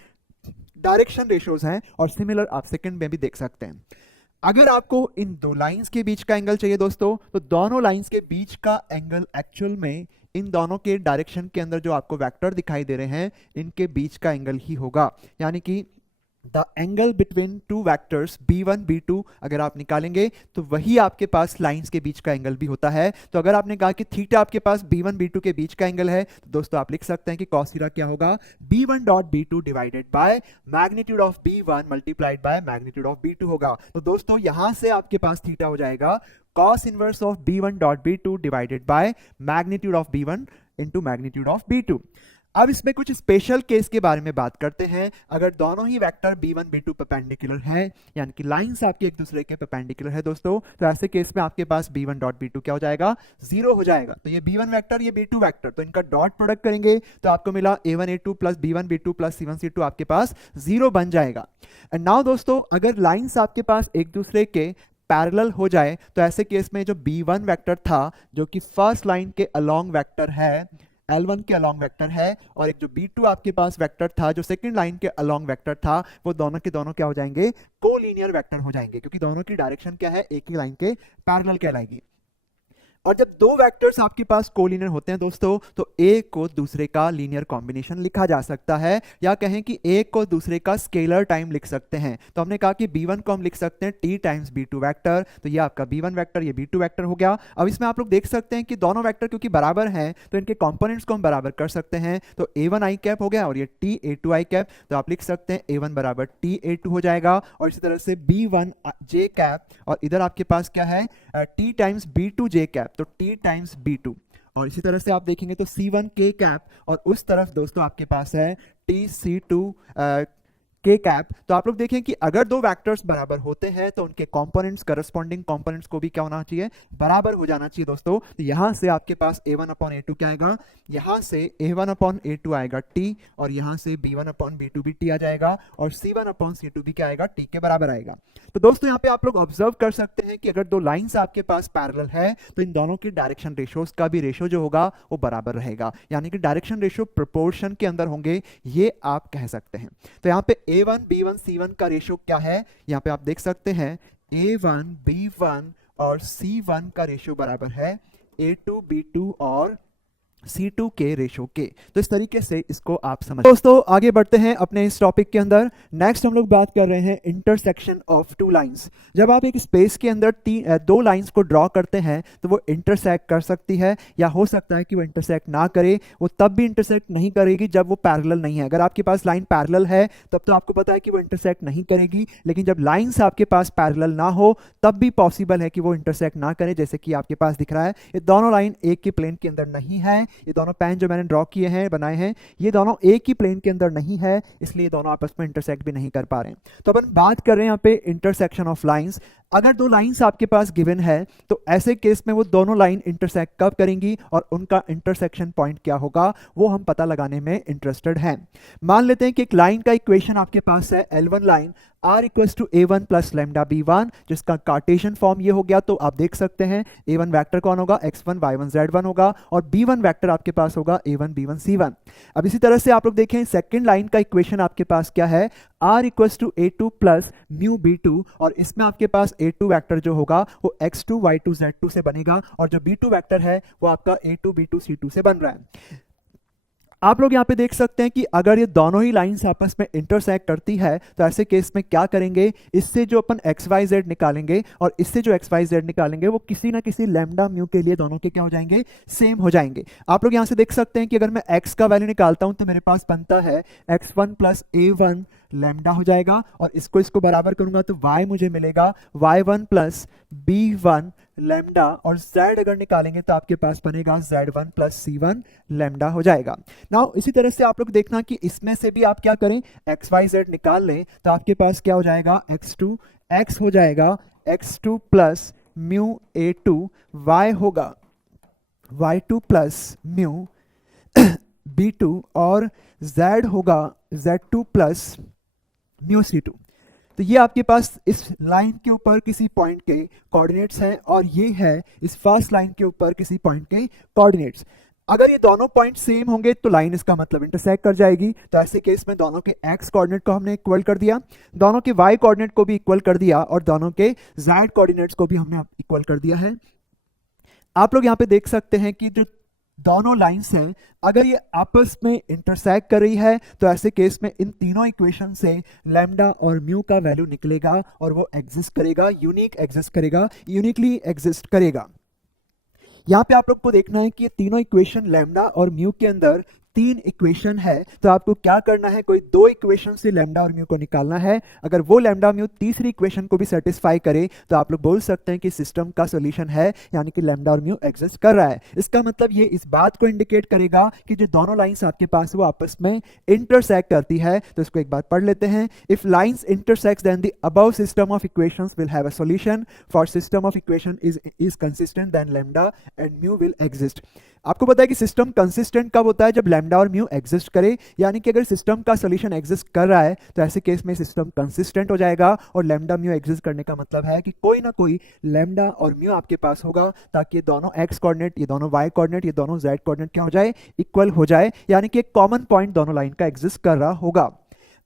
डायरेक्शन रेशियोज हैं। और सिमिलर आप सेकंड में भी देख सकते हैं। अगर आपको इन दो लाइंस के बीच का एंगल चाहिए दोस्तों, तो दोनों लाइंस के बीच का एंगल एक्चुअल में इन दोनों के डायरेक्शन के अंदर जो आपको वेक्टर दिखाई दे रहे हैं, इनके बीच का एंगल ही होगा। यानी कि the angle between two vectors b1 b2 अगर आप निकालेंगे तो वही आपके पास लाइंस के बीच का एंगल भी होता है। तो अगर आपने कहा कि थीटा आपके पास b1 b2 के बीच का एंगल है, तो दोस्तों आप लिख सकते हैं कि cos थीटा क्या होगा, b1 dot b2 divided by magnitude of b1 multiplied by magnitude of b2 होगा। तो दोस्तों यहां से आपके पास थीटा हो जाएगा cos inverse of b1 dot b2 divided by magnitude of b1 into magnitude of b2। अब इसमें कुछ स्पेशल केस के बारे में बात करते हैं। अगर दोनों ही वेक्टर b1 b2 परपेंडिकुलर है, यानी कि लाइंस आपकी एक दूसरे के परपेंडिकुलर है दोस्तों, तो ऐसे केस में आपके पास b1 डॉट b2 क्या हो जाएगा, 0 हो जाएगा। तो ये b1 वेक्टर, ये b2 वेक्टर, तो इनका डॉट प्रोडक्ट करेंगे तो आपको मिला a1 a2 plus b1 b2 plus c1 c2 आपके पास 0 बन जाएगा। एंड नाउ दोस्तों, अगर लाइंस आपके पास एक दूसरे के पैरेलल हो जाए तो ऐसे केस में जो b1 वेक्टर था, जो कि फर्स्ट लाइन के अलोंग वेक्टर है, L1 के अलोंग वेक्टर है, और एक जो B2 आपके पास वेक्टर था जो सेकंड लाइन के अलोंग वेक्टर था, वो दोनों के दोनों क्या हो जाएंगे, कोलिनियर वेक्टर हो जाएंगे, क्योंकि दोनों की डायरेक्शन क्या है, एक ही लाइन के पैरेलल कहलाएगी। और जब दो वेक्टर्स आपके पास कोलिनियर होते हैं दोस्तों, तो एक को दूसरे का लीनियर कॉम्बिनेशन लिखा जा सकता है, या कहें कि एक को दूसरे का स्केलर टाइम लिख सकते हैं। तो हमने कहा कि b1 को हम लिख सकते हैं t टाइम्स b2 वेक्टर। तो ये आपका b1 वेक्टर, ये b2 वेक्टर हो गया। अब इसमें आप लोग देख सकते हैं कि दोनों वेक्टर क्योंकि बराबर हैं तो इनके कंपोनेंट्स को हम बराबर कर सकते हैं। तो a1 i कैप हो गया और ये t a2 i कैप, तो आप लिख सकते हैं a1 बराबर t a2 हो जाएगा। और इसी तरह से b1 j कैप, और इधर आपके पास क्या है, t times b2 j cap. तो T टाइम्स B2, और इसी तरह से आप देखेंगे तो C1 K कैप, और उस तरफ दोस्तों आपके पास है TC2 K कैप। तो आप लोग देखें कि अगर दो वेक्टर्स बराबर होते हैं तो उनके कंपोनेंट्स, करस्पॉन्डिंग कंपोनेंट्स को भी क्या होना चाहिए, बराबर हो जाना चाहिए दोस्तों। तो यहां से आपके पास A1 अपॉन A2 क्या आएगा, यहां से A1 अपॉन A2 आएगा T, और यहां से B1 अपॉन B2 भी T आ जाएगा, और C1 अपॉन C2 भी क्या आएगा, T के बराबर आएगा। तो दोस्तों यहाँ पे आप लोग ऑब्जर्व कर सकते हैं कि अगर दो लाइंस आपके पास पैरेलल है तो इन दोनों के डायरेक्शन रेशियोज का भी रेशियो जो होगा वो बराबर रहेगा, यानी कि डायरेक्शन रेशियो प्रोपोर्शन के अंदर होंगे, ये आप कह सकते हैं। तो यहाँ पे A1 B1 C1 का रेशियो क्या है, यहाँ पे आप देख सकते हैं A1 B1 और C1 का रेशियो बराबर है A2 B2 और C2 के रेशो के। तो इस तरीके से इसको आप समझ। दोस्तों आगे बढ़ते हैं अपने इस टॉपिक के अंदर। नेक्स्ट हम लोग बात कर रहे हैं इंटरसेक्शन ऑफ टू लाइंस। जब आप एक स्पेस के अंदर दो लाइंस को ड्रॉ करते हैं तो वो इंटरसेक्ट कर सकती है, या हो सकता है कि वो इंटरसेक्ट ना करे। वो तब भी इंटरसेक्ट नहीं करेगी जब वो पैरेलल नहीं है। अगर आपके पास लाइन पैरेलल है तब तो आपको पता है कि वो इंटरसेक्ट नहीं करेगी, लेकिन जब लाइंस आपके पास पैरेलल ना हो तब भी पॉसिबल है कि वो इंटरसेक्ट ना करे। जैसे कि आपके पास दिख रहा है ये दोनों लाइन एक के प्लेन के अंदर नहीं है, ये दोनों पैन जो मैंने ड्रॉ किए हैं, बनाए हैं, ये दोनों एक ही प्लेन के अंदर नहीं है, इसलिए दोनों आपस में इंटरसेक्ट भी नहीं कर पा रहे हैं। तो अपन बात कर रहे हैं यहाँ पे इंटरसेक्शन ऑफ लाइंस। अगर दो लाइंस आपके पास गिवन है तो ऐसे केस में वो दोनों लाइन इंटरसेक्ट कब करेंगी और उनका इंटरसेक्शन पॉइंट क्या होगा वो हम पता लगाने में इंटरेस्टेड हैं। मान लेते हैं कि एक लाइन का इक्वेशन आपके पास है L1 line R equals to A1 plus lambda B1, जिसका कार्टेशियन फॉर्म ये हो गया। तो आप देख सकते हैं A1 वेक्टर कौन होगा, X1 Y1 Z1 होगा, और B1 वेक्टर आपके पास होगा A1 B1 C1। अब इसी तरह से आप लोग देखें सेकंड लाइन का इक्वेशन आपके पास क्या है, R equals to A2 plus mu B2, और इसमें आपके पास A2 वेक्टर जो होगा वो X2 Y2 Z2 से बनेगा, और जो B2 वेक्टर है वो आपका A2 B2 C2 से बन रहा है। आप लोग यहाँ पे देख सकते हैं कि अगर ये दोनों ही लाइंस आपस में इंटरसेक्ट करती है तो ऐसे केस में क्या करेंगे, इससे जो अपन XYZ निकालेंगे और इससे जो XYZ निकालेंगे वो किसी ना किसी लैम्डा म्यू के लिए दोनों के क्या हो जाएंगे, सेम हो जाएंगे। आप लोग यहाँ से देख सकते हैं कि अगर मैं x का वैल्यू निकालता हूं तो मेरे पास बनता है X1 प्लस A1 लैम्डा हो जाएगा, और इसको बराबर करूंगा तो y मुझे मिलेगा Y1 प्लस B1 लैम्डा, और z अगर निकालेंगे तो आपके पास बनेगा Z1 प्लस C1 लैम्डा हो जाएगा। नाउ इसी तरह से आप लोग देखना कि इसमें से भी आप क्या करें, XYZ निकाल लें तो आपके पास क्या हो जाएगा, X2 x हो जाएगा X2 plus mu A2, y होगा Y2 प्लस म्यू B2, और z होगा Z2 प्लस म्यू C2। तो ये आपके पास इस लाइन के ऊपर किसी पॉइंट के कोऑर्डिनेट्स हैं, और ये है इस फर्स्ट लाइन के ऊपर किसी पॉइंट के कोऑर्डिनेट्स। अगर ये दोनों पॉइंट सेम होंगे तो लाइन इसका मतलब इंटरसेक्ट कर जाएगी। तो ऐसे केस में दोनों के x कोऑर्डिनेट को हमने इक्वल कर दिया, दोनों के y कोऑर्डिनेट को भी इक्वल कर दिया, और दोनों के z कोऑर्डिनेट्स को भी हमने इक्वल कर दिया है। आप लोग यहाँ पे देख सकते हैं कि जो दोनों लाइंस हैं अगर ये आपस में इंटरसेक्ट कर रही है तो ऐसे केस में इन तीनों इक्वेशन से लैम्डा और म्यू का वैल्यू निकलेगा, और वो एग्जिस्ट करेगा, यूनिक एग्जिस्ट करेगा, यूनिकली एग्जिस्ट करेगा। यहाँ पे आप लोग को देखना है कि ये तीनों इक्वेशन लैम्डा और म्यू के अंदर तीन इक्वेशन है, तो आपको क्या करना है, कोई दो इक्वेशन से लैम्डा और म्यू को निकालना है। अगर वो लैम्डा म्यू तीसरी इक्वेशन को भी सेटिस्फाई करे तो आप लोग बोल सकते हैं कि सिस्टम का सॉल्यूशन है, यानी कि लैम्डा और म्यू एग्जिस्ट कर रहा है। इसका मतलब ये इस बात को इंडिकेट करेगा कि जो दोनों लाइंस आपके पास वो आपस में इंटरसेक्ट करती है। तो इसको एक बार पढ़ लेते हैं। If lines intersect then the above system of equations will have a solution for system of equation is consistent then lambda and mu will exist. आपको पता है कि सिस्टम कंसिस्टेंट कब होता है, जब लैम्डा और म्यू एग्जिस्ट करे, यानी कि अगर सिस्टम का सॉल्यूशन एग्जिस्ट कर रहा है तो ऐसे केस में सिस्टम कंसिस्टेंट हो जाएगा। और लैम्डा म्यू एग्जिस्ट करने का मतलब है कि कोई ना कोई लैम्डा और म्यू आपके पास होगा, ताकि ये दोनों x कोऑर्डिनेट, ये दोनों y कोऑर्डिनेट, ये दोनों z कोऑर्डिनेट क्या हो जाए, इक्वल हो जाए, यानी कि एक कॉमन पॉइंट दोनों लाइन का एग्जिस्ट कर रहा होगा।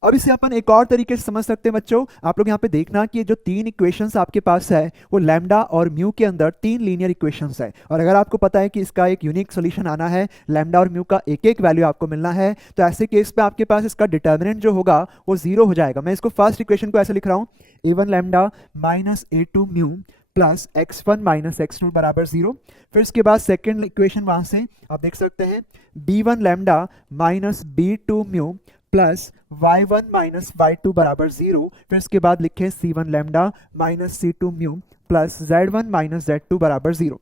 अब इसे अपन एक और तरीके से समझ सकते हैं बच्चों। आप लोग यहाँ पे देखना कि ये जो तीन इक्वेशंस आपके पास है वो लैम्डा और म्यू के अंदर तीन लीनियर इक्वेशंस है, और अगर आपको पता है कि इसका एक यूनिक सॉल्यूशन आना है, लैम्डा और म्यू का एक एक वैल्यू आपको मिलना है, तो ऐसे केस में आपके पास इसका डिटर्मिनेंट जो होगा वो 0 हो जाएगा। मैं इसको फर्स्ट इक्वेशन को ऐसे लिख रहा हूँ, a1 lambda minus a2 mu plus x1 minus x2 बराबर 0। फिर इसके बाद सेकेंड इक्वेशन वहां से आप देख सकते हैं b1 lambda minus b2 mu plus y1 minus y2 बराबर 0। फिर इसके बाद लिखे c1 lambda minus c2 mu plus z1 minus z2 बराबर 0।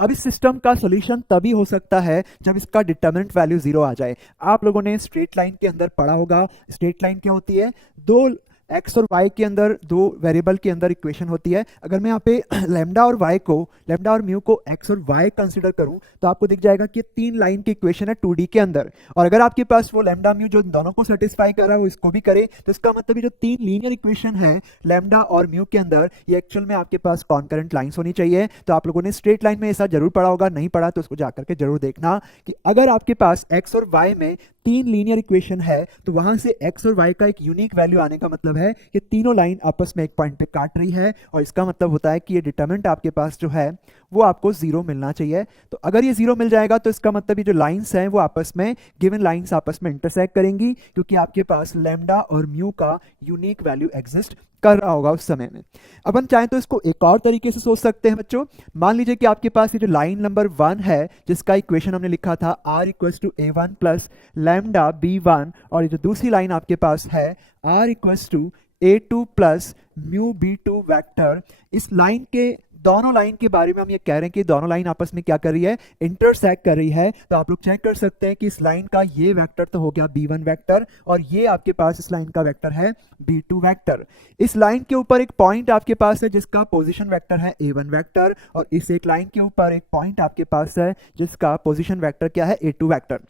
अब इस सिस्टम का सोल्यूशन तभी हो सकता है जब इसका डिटरमिनेंट वैल्यू 0 आ जाए। आप लोगों ने स्ट्रेट लाइन के अंदर पढ़ा होगा, स्ट्रेट लाइन क्या होती है, दो एक्स और वाई के अंदर, दो वेरिएबल के अंदर इक्वेशन होती है। अगर मैं यहाँ पे लैम्डा और वाई को, लैम्डा और म्यू को एक्स और वाई कंसीडर करूं तो आपको दिख जाएगा कि 3 लाइन की इक्वेशन है 2D के अंदर, और अगर आपके पास वो लैम्डा म्यू जो दोनों को सेटिस्फाई कर रहा है वो इसको भी करे, तो इसका मतलब ये जो 3 लीनियर इक्वेशन है लैम्डा और म्यू के अंदर, ये एक्चुअल में आपके पास कॉन्करेंट लाइंस होनी चाहिए। तो आप लोगों ने स्ट्रेट लाइन में ऐसा जरूर पढ़ा होगा, नहीं पढ़ा तो उसको जाकर के जरूर देखना कि अगर आपके पास एक्स और वाई में 3 लीनियर इक्वेशन है तो वहां से एक्स और वाई का एक यूनिक वैल्यू आने का मतलब है कि तीनों लाइन आपस में एक पॉइंट पे काट रही है, और इसका मतलब होता है कि ये डिटरमिनेंट आपके पास जो है वो आपको 0 मिलना चाहिए। तो अगर ये 0 मिल जाएगा तो इसका मतलब ये जो लाइंस हैं वो आपस में, गिवन लाइंस आपस में इंटरसेक्ट करेंगी, क्योंकि आपके पास लैम्डा और म्यू का यूनिक वैल्यू एग्जिस्ट कर रहा होगा उस समय में। अब हम चाहें तो इसको एक और तरीके से सोच सकते हैं बच्चों। मान लीजिए कि आपके पास ये जो लाइन नंबर 1 है जिसका इक्वेशन हमने लिखा था r equals to a1 plus lambda b1, और ये जो दूसरी लाइन आपके पास है r equals to a2 plus mu b2 vector, इस लाइन के, दोनों लाइन के बारे में हम ये कह रहे हैं कि दोनों लाइन आपस में क्या कर रही है, इंटरसेक्ट कर रही है। तो आप लोग चेक कर सकते हैं कि इस लाइन का ये वेक्टर तो हो गया b1 वेक्टर, और ये आपके पास इस लाइन का वेक्टर है b2 वेक्टर। इस लाइन के ऊपर एक पॉइंट आपके पास है जिसका पोजीशन वेक्टर है a1 वेक्टर, और इस एक लाइन के ऊपर एक पॉइंट आपके पास है जिसका पोजीशन वेक्टर क्या है, a2 वेक्टर।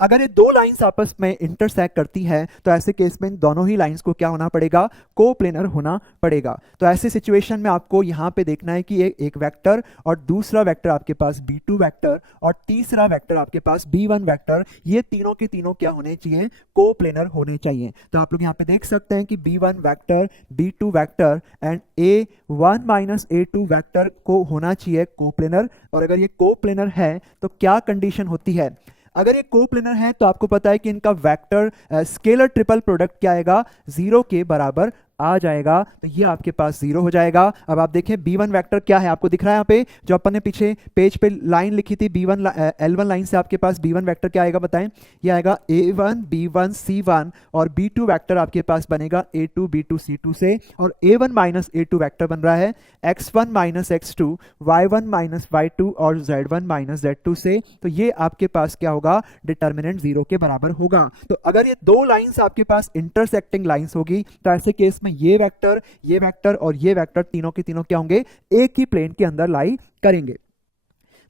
अगर ये दो लाइंस आपस में इंटरसेक्ट करती हैं तो ऐसे केस में इन दोनों ही लाइंस को क्या होना पड़ेगा, कोप्लेनर होना पड़ेगा। तो ऐसे सिचुएशन में आपको यहाँ पे देखना है कि एक वेक्टर और दूसरा वेक्टर आपके पास b2 वेक्टर और तीसरा वेक्टर आपके पास b1 वेक्टर, ये तीनों के तीनों क्या होने चाहिए, कोप्लेनर होने चाहिए। तो आप लोग यहाँ पे देख सकते हैं कि b1 vector, b2 vector and a1 minus a2 vector को होना चाहिए कोप्लेनर। और अगर ये कोप्लेनर है तो क्या कंडीशन होती है, अगर ये कोप्लेनर है तो आपको पता है कि इनका वेक्टर स्केलर ट्रिपल प्रोडक्ट क्या आएगा, 0 के बराबर आ जाएगा। तो ये आपके पास 0 हो जाएगा। अब आप देखें b1 वेक्टर क्या है, आपको दिख रहा है यहाँ पे, जो अपन ने पीछे पेज पे लाइन लिखी थी b1 L1 लाइन से आपके पास b1 वेक्टर क्या आएगा बताएं, ये आएगा a1 b1 c1, और b2 वेक्टर आपके पास बनेगा a2 b2 c2 से, और a1 माइनस a2 वेक्टर बन रहा है x1 minus x2, y1 minus y2 और z1 माइनस z2 से। तो ये आपके पास क्या होगा, डिटर्मिनेंट 0 के बराबर होगा। तो अगर ये दो लाइंस आपके पास इंटरसेक्टिंग लाइंस होगी तो ऐसे केस में ये वेक्टर और ये वेक्टर तीनों के तीनों क्या होंगे, एक ही प्लेन के अंदर लाई करेंगे।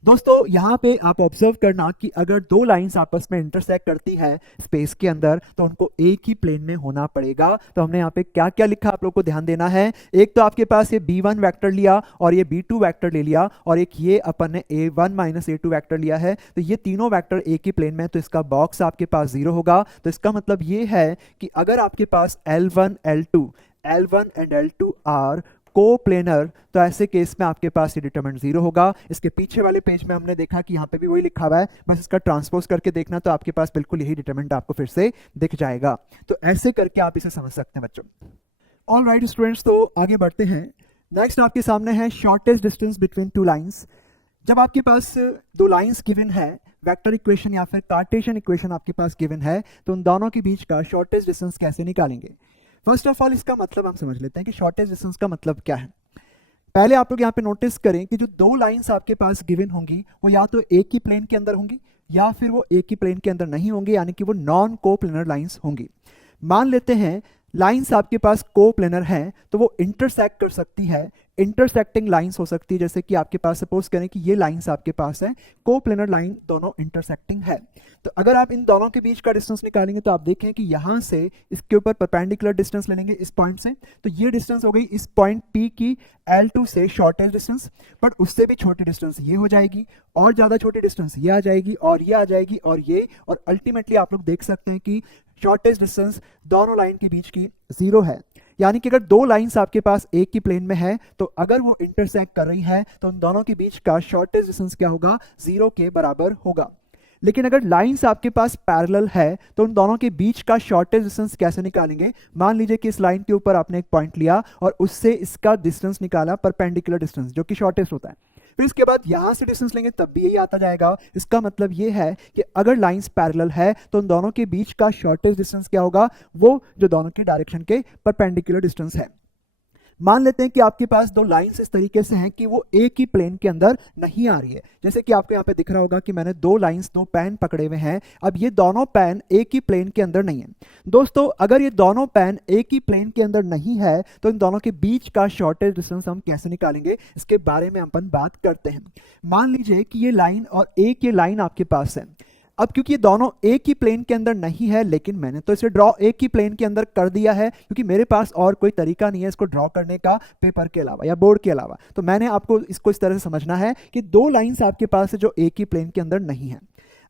दोस्तों यहाँ पे आप ऑब्जर्व करना कि अगर दो लाइंस आपस में इंटरसेक्ट करती है स्पेस के अंदर तो उनको एक ही प्लेन में होना पड़ेगा। तो हमने यहाँ पे क्या क्या लिखा आप लोग को ध्यान देना है। एक तो आपके पास ये b1 वेक्टर लिया और ये b2 वेक्टर ले लिया, और एक ये अपन ने a1 माइनस a2 वेक्टर लिया है, तो ये तीनों वेक्टर एक ही प्लेन में, तो इसका बॉक्स आपके पास 0 होगा। तो इसका मतलब ये है कि अगर आपके पास L1 and L2 are coplanar, तो ऐसे केस में आपके पास ये डिटरमिनेंट 0 होगा। इसके पीछे वाले पेज में हमने देखा कि यहाँ पे भी वही लिखा हुआ है, बस इसका ट्रांसपोज करके देखना तो आपके पास बिल्कुल यही डिटरमिनेंट आपको फिर से दिख जाएगा। तो ऐसे करके आप इसे समझ सकते हैं बच्चों। ऑलराइट स्टूडेंट्स, तो आगे बढ़ते हैं। नेक्स्ट आपके सामने है shortest distance between two lines. जब आपके पास दो लाइंस गिवन है, वेक्टर इक्वेशन या फिर कार्टेशियन इक्वेशन आपके पास गिवन है, तो उन दोनों के बीच का शॉर्टेस्ट डिस्टेंस कैसे निकालेंगे। फर्स्ट ऑफ ऑल इसका मतलब हम समझ लेते हैं कि शॉर्टेस्ट डिस्टेंस का मतलब क्या है। पहले आप लोग यहाँ पे नोटिस करें कि जो दो लाइंस आपके पास गिवन होंगी वो या तो एक ही प्लेन के अंदर होंगी या फिर वो एक ही प्लेन के अंदर नहीं होंगी, यानी कि वो नॉन कोप्लेनर लाइंस होंगी। मान लेते हैं लाइंस आपके पास कोप्लेनर हैं तो वो इंटरसेक्ट कर सकती है, इंटरसेक्टिंग लाइंस हो सकती है। जैसे कि आपके पास सपोज करें कि ये लाइंस आपके पास है, कोप्लेनर लाइन दोनों इंटरसेक्टिंग है। तो अगर आप इन दोनों के बीच का डिस्टेंस निकालेंगे तो आप देखें कि यहां से इसके ऊपर परपेंडिकुलर डिस्टेंस ले लेंगे इस पॉइंट से, तो ये डिस्टेंस हो गई इस पॉइंट P की L2 से शॉर्टेस्ट डिस्टेंस। बट उससे भी छोटी डिस्टेंस ये हो जाएगी, और ज्यादा छोटी डिस्टेंस ये आ जाएगी, और ये आ जाएगी, और ये, और अल्टीमेटली आप लोग देख सकते हैं कि शॉर्टेस्ट डिस्टेंस दोनों लाइन के बीच की 0 है। यानी कि अगर दो लाइंस आपके पास एक ही प्लेन में है तो अगर वो इंटरसेक्ट कर रही है तो उन दोनों के बीच का शॉर्टेस्ट डिस्टेंस क्या होगा, 0 के बराबर होगा। लेकिन अगर लाइंस आपके पास पैरेलल है तो उन दोनों के बीच का शॉर्टेस्ट डिस्टेंस कैसे निकालेंगे। मान लीजिए कि इस लाइन के ऊपर आपने एक पॉइंट लिया और उससे इसका डिस्टेंस निकाला, परपेंडिकुलर डिस्टेंस जो कि शॉर्टेस्ट होता है, फिर इसके बाद यहां से डिस्टेंस लेंगे तब भी यही आता जाएगा। इसका मतलब ये है कि अगर लाइंस पैरेलल है तो उन दोनों के बीच का शॉर्टेस्ट डिस्टेंस क्या होगा, वो जो दोनों के डायरेक्शन के परपेंडिकुलर डिस्टेंस है। मान लेते हैं कि आपके पास दो लाइंस इस तरीके से हैं कि वो एक ही प्लेन के अंदर नहीं आ रही है। जैसे कि आपको यहाँ पे दिख रहा होगा कि मैंने दो लाइंस, दो पेन पकड़े हुए हैं। अब ये दोनों पेन एक ही प्लेन के अंदर नहीं है। दोस्तों, अगर ये दोनों पेन एक ही प्लेन के अंदर नहीं है तो इन दोनों के बीच का शॉर्टेज डिस्टेंस हम कैसे निकालेंगे, इसके बारे में अपन बात करते हैं। मान लीजिए कि ये लाइन और एक ये लाइन आपके पास है। अब क्योंकि ये दोनों एक ही प्लेन के अंदर नहीं है, लेकिन मैंने तो इसे ड्रॉ एक ही प्लेन के अंदर कर दिया है, क्योंकि मेरे पास और कोई तरीका नहीं है इसको ड्रॉ करने का पेपर के अलावा या बोर्ड के अलावा। तो मैंने आपको इसको इस तरह से समझना है कि दो लाइंस आपके पास है जो एक ही प्लेन के अंदर नहीं है।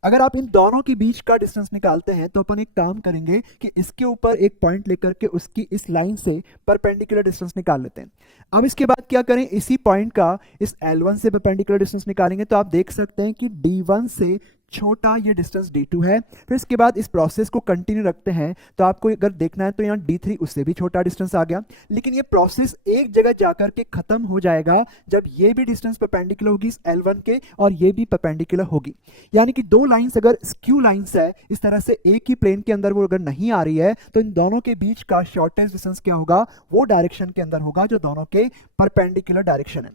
अगर आप इन दोनों के बीच का डिस्टेंस निकालते हैं तो अपन एक काम करेंगे कि इसके ऊपर एक पॉइंट लेकर के उसकी इस लाइन से परपेंडिकुलर डिस्टेंस निकाल लेते हैं। अब इसके बाद क्या करें, इसी पॉइंट का इस L1 से परपेंडिकुलर डिस्टेंस निकालेंगे तो आप देख सकते हैं कि D1 से छोटा ये डिस्टेंस D2 है। फिर इसके बाद इस प्रोसेस को कंटिन्यू रखते हैं तो आपको अगर देखना है तो यहाँ D3 उससे भी छोटा डिस्टेंस आ गया। लेकिन ये प्रोसेस एक जगह जाकर के खत्म हो जाएगा जब ये भी डिस्टेंस परपेंडिकुलर होगी इस L1 के और ये भी परपेंडिकुलर होगी। यानी कि दो लाइंस अगर स्क्यू लाइंस है, इस तरह से एक ही प्लेन के अंदर वो अगर नहीं आ रही है, तो इन दोनों के बीच का शॉर्टेस्ट डिस्टेंस क्या होगा, वो डायरेक्शन के अंदर होगा जो दोनों के परपेंडिकुलर डायरेक्शन है।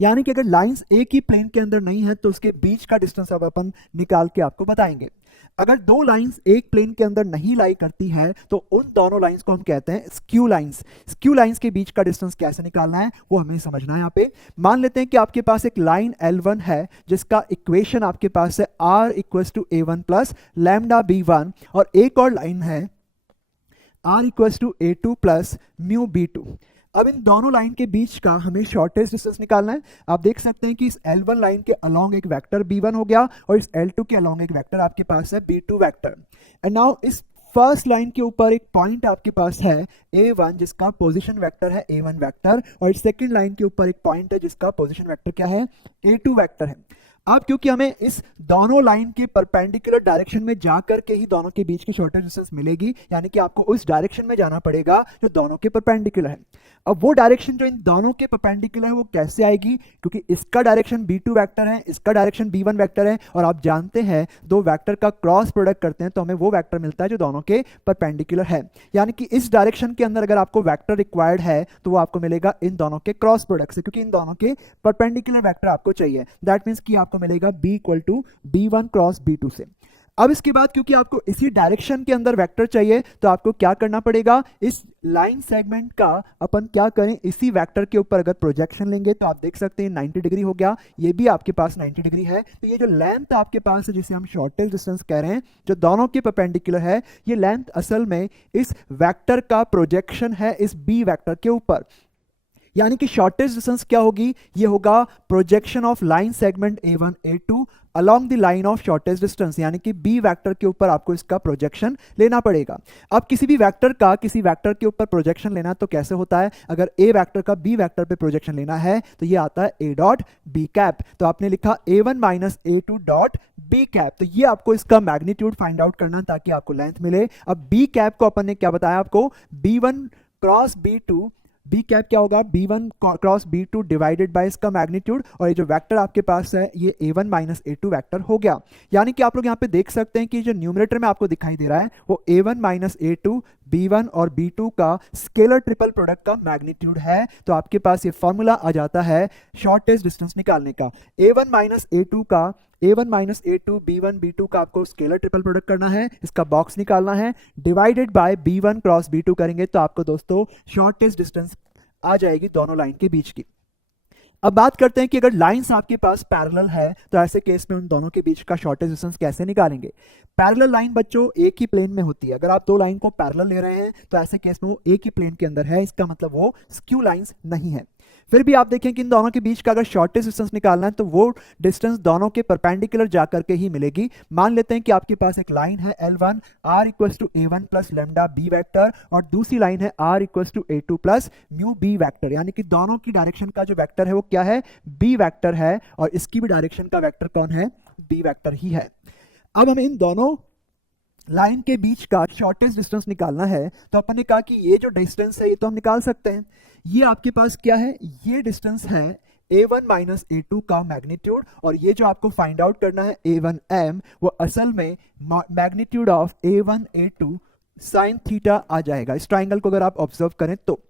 यानी कि अगर लाइंस एक ही प्लेन के अंदर नहीं है तो उसके बीच का डिस्टेंस अब अपन निकाल के आपको बताएंगे। अगर दो लाइंस एक प्लेन के अंदर नहीं लाई करती है तो उन दोनों लाइंस को हम कहते हैं स्क्यू लाइंस। स्क्यू लाइंस के बीच का डिस्टेंस कैसे निकालना है वो हमें समझना है। यहाँ पे मान लेते हैं कि आपके पास एक लाइन L1 है जिसका इक्वेशन आपके पास है R = A1 + लैम्डा B1, और एक और लाइन है R = A2 + म्यू B2। अब इन दोनों लाइन के बीच का हमें शॉर्टेस्ट डिस्टेंस निकालना है। आप देख सकते हैं कि इस L1 लाइन के अलोंग एक वेक्टर B1 हो गया और इस L2 के अलोंग एक वेक्टर आपके पास है B2 वेक्टर। एंड नाउ इस फर्स्ट लाइन के ऊपर एक पॉइंट आपके पास है A1 जिसका पोजीशन वेक्टर है A1 वेक्टर, और इस सेकंड लाइन के ऊपर एक पॉइंट है जिसका पोजीशन वेक्टर क्या है, A2 वेक्टर है। अब क्योंकि हमें इस दोनों लाइन के परपेंडिकुलर डायरेक्शन में जाकर के ही दोनों के बीच की शॉर्टेस्ट डिस्टेंस मिलेगी, यानी कि आपको उस डायरेक्शन में जाना पड़ेगा जो दोनों के परपेंडिकुलर है। अब वो डायरेक्शन जो इन दोनों के परपेंडिकुलर है वो कैसे आएगी, क्योंकि इसका डायरेक्शन B2 वेक्टर है, इसका डायरेक्शन B1 वेक्टर है, और आप जानते हैं दो वेक्टर का क्रॉस प्रोडक्ट करते हैं तो हमें वो वेक्टर मिलता है जो दोनों के परपेंडिकुलर है। यानी कि इस डायरेक्शन के अंदर अगर आपको वेक्टर रिक्वायर्ड है तो वो आपको मिलेगा इन दोनों के क्रॉस प्रोडक्ट से, क्योंकि इन दोनों के परपेंडिकुलर वेक्टर आपको चाहिए। दैट मीन्स कि आपको मिलेगा B = B1 क्रॉस B2 से। अब इसके बाद क्योंकि आपको इसी डायरेक्शन के अंदर वेक्टर चाहिए तो आपको क्या करना पड़ेगा, इस लाइन सेगमेंट का अपन क्या करें, इसी वेक्टर के ऊपर अगर प्रोजेक्शन लेंगे तो आप देख सकते हैं 90 डिग्री हो गया, ये भी आपके पास 90 डिग्री है। तो ये जो लेंथ आपके पास है जिसे हम शॉर्टेस्ट डिस्टेंस कह रहे हैं जो दोनों के परपेंडिकुलर है, ये लेंथ असल में इस वेक्टर का प्रोजेक्शन है इस B वेक्टर के ऊपर। यानी कि शॉर्टेस्ट डिस्टेंस क्या होगी, ये होगा projection of line segment A1 A2 along the line of shortest distance, यानी कि B वेक्टर के ऊपर आपको इसका प्रोजेक्शन लेना पड़ेगा। अब किसी भी वेक्टर का किसी वेक्टर के ऊपर प्रोजेक्शन लेना तो कैसे होता है, अगर A वेक्टर का B वेक्टर पे प्रोजेक्शन लेना है तो ये आता है A डॉट B कैप। तो आपने लिखा A1 - A2 dot B cap, तो ये आपको इसका मैग्नीट्यूड फाइंड आउट करना ताकि आपको लेंथ मिले। अब B कैप को अपन ने क्या बताया आपको, B1 cross B2, B cap क्या होगा, B1 cross B2 divided by इसका मैग्नीट्यूड, और ये जो वेक्टर आपके पास है ये A1 - A2 वेक्टर हो गया। यानी कि आप लोग यहाँ पे देख सकते हैं कि जो न्यूमरेटर में आपको दिखाई दे रहा है वो A1 - A2 B1 और B2 का स्केलर ट्रिपल प्रोडक्ट का मैग्नीट्यूड है। तो आपके पास ये फॉर्मूला आ जाता है शॉर्टेस्ट डिस्टेंस निकालने का। A1 - A2 का A1 - A2 B1 B2 का आपको स्केलर ट्रिपल प्रोडक्ट करना है, इसका बॉक्स निकालना है, divided by B1 cross B2 करेंगे तो आपको दोस्तों शॉर्टेस्ट डिस्टेंस आ जाएगी दोनों लाइन के बीच की। अब बात करते हैं कि अगर लाइंस आपके पास पैरेलल है तो ऐसे केस में उन दोनों के बीच का शॉर्टेस्ट डिस्टेंस कैसे निकालेंगे। पैरेलल लाइन बच्चों एक ही प्लेन में होती है। अगर आप दो लाइन को पैरेलल ले रहे हैं तो ऐसे केस में वो एक ही प्लेन के अंदर है, इसका मतलब वो स्क्यू लाइंस नहीं है। फिर भी आप देखें कि इन दोनों के बीच का अगर शॉर्टेस्ट डिस्टेंस निकालना है तो वो डिस्टेंस दोनों के परपेंडिकुलर जाकर के ही मिलेगी। मान लेते हैं कि आपके पास एक लाइन है L1 R = A1 + lambda B vector, और दूसरी लाइन है R = A2 + mu B vector. यानी कि दोनों की डायरेक्शन का जो वेक्टर है वो क्या है, B वेक्टर है, और इसकी भी डायरेक्शन का वेक्टर कौन है, B वेक्टर ही है। अब हमें इन दोनों लाइन के बीच का शॉर्टेस्ट डिस्टेंस निकालना है तो अपन ने कहा कि ये जो डिस्टेंस है ये तो हम निकाल सकते हैं। ये आपके पास क्या है, ये डिस्टेंस है A1 - A2 का मैग्नीट्यूड, और ये जो आपको फाइंड आउट करना है A1m वो असल में magnitude of A1 A2 sine theta आ जाएगा। इस ट्राइंगल को अगर आप ऑब्जर्व करें तो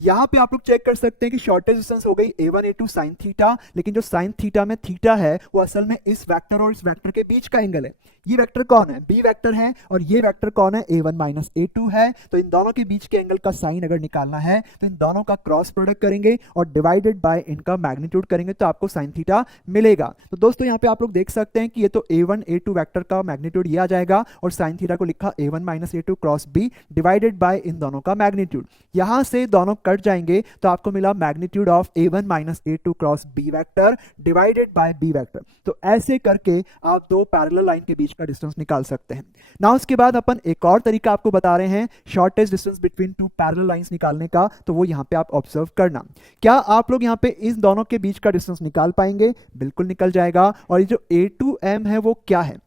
यहाँ पे आप लोग चेक कर सकते हैं कि शॉर्टेज डिस्टेंस हो गई a1 a2 sin थीटा, लेकिन जो sin थीटा में थीटा है वो असल में इस वेक्टर और इस वेक्टर के बीच का एंगल है। ये वेक्टर कौन है? b वेक्टर है, और ये वेक्टर कौन है? a1 माइनस a2 है। तो इन दोनों के बीच के एंगल का साइन अगर निकालना है तो इन दोनों का क्रॉस प्रोडक्ट करेंगे और डिवाइडेड बाय इनका मैग्नीट्यूड करेंगे तो आपको sin थीटा मिलेगा। तो दोस्तों यहाँ पे आप लोग देख सकते हैं कि ये तो a1 a2 वेक्टर का मैग्नीट्यूड ये आ जाएगा और sin थीटा को लिखा a1 minus a2 cross b divided by इन दोनों का मैग्नीट्यूड। यहां से दोनों कट जाएंगे तो आपको मिला magnitude of a1 minus a2 cross b vector divided by b vector. तो ऐसे करके आप दो पैरेलल लाइन के बीच का डिस्टेंस निकाल सकते हैं। नाउ उसके बाद अपन एक और तरीका आपको बता रहे हैं shortest distance between two parallel lines निकालने का, तो वो यहाँ पे आप ऑब्जर्व करना। क्या आप लोग यहाँ पे इस दोनों के बीच का डिस्टेंस निकाल पाएंगे? बिल्कुल निकल जाएगा। और ये जो a2m है वो क्या है?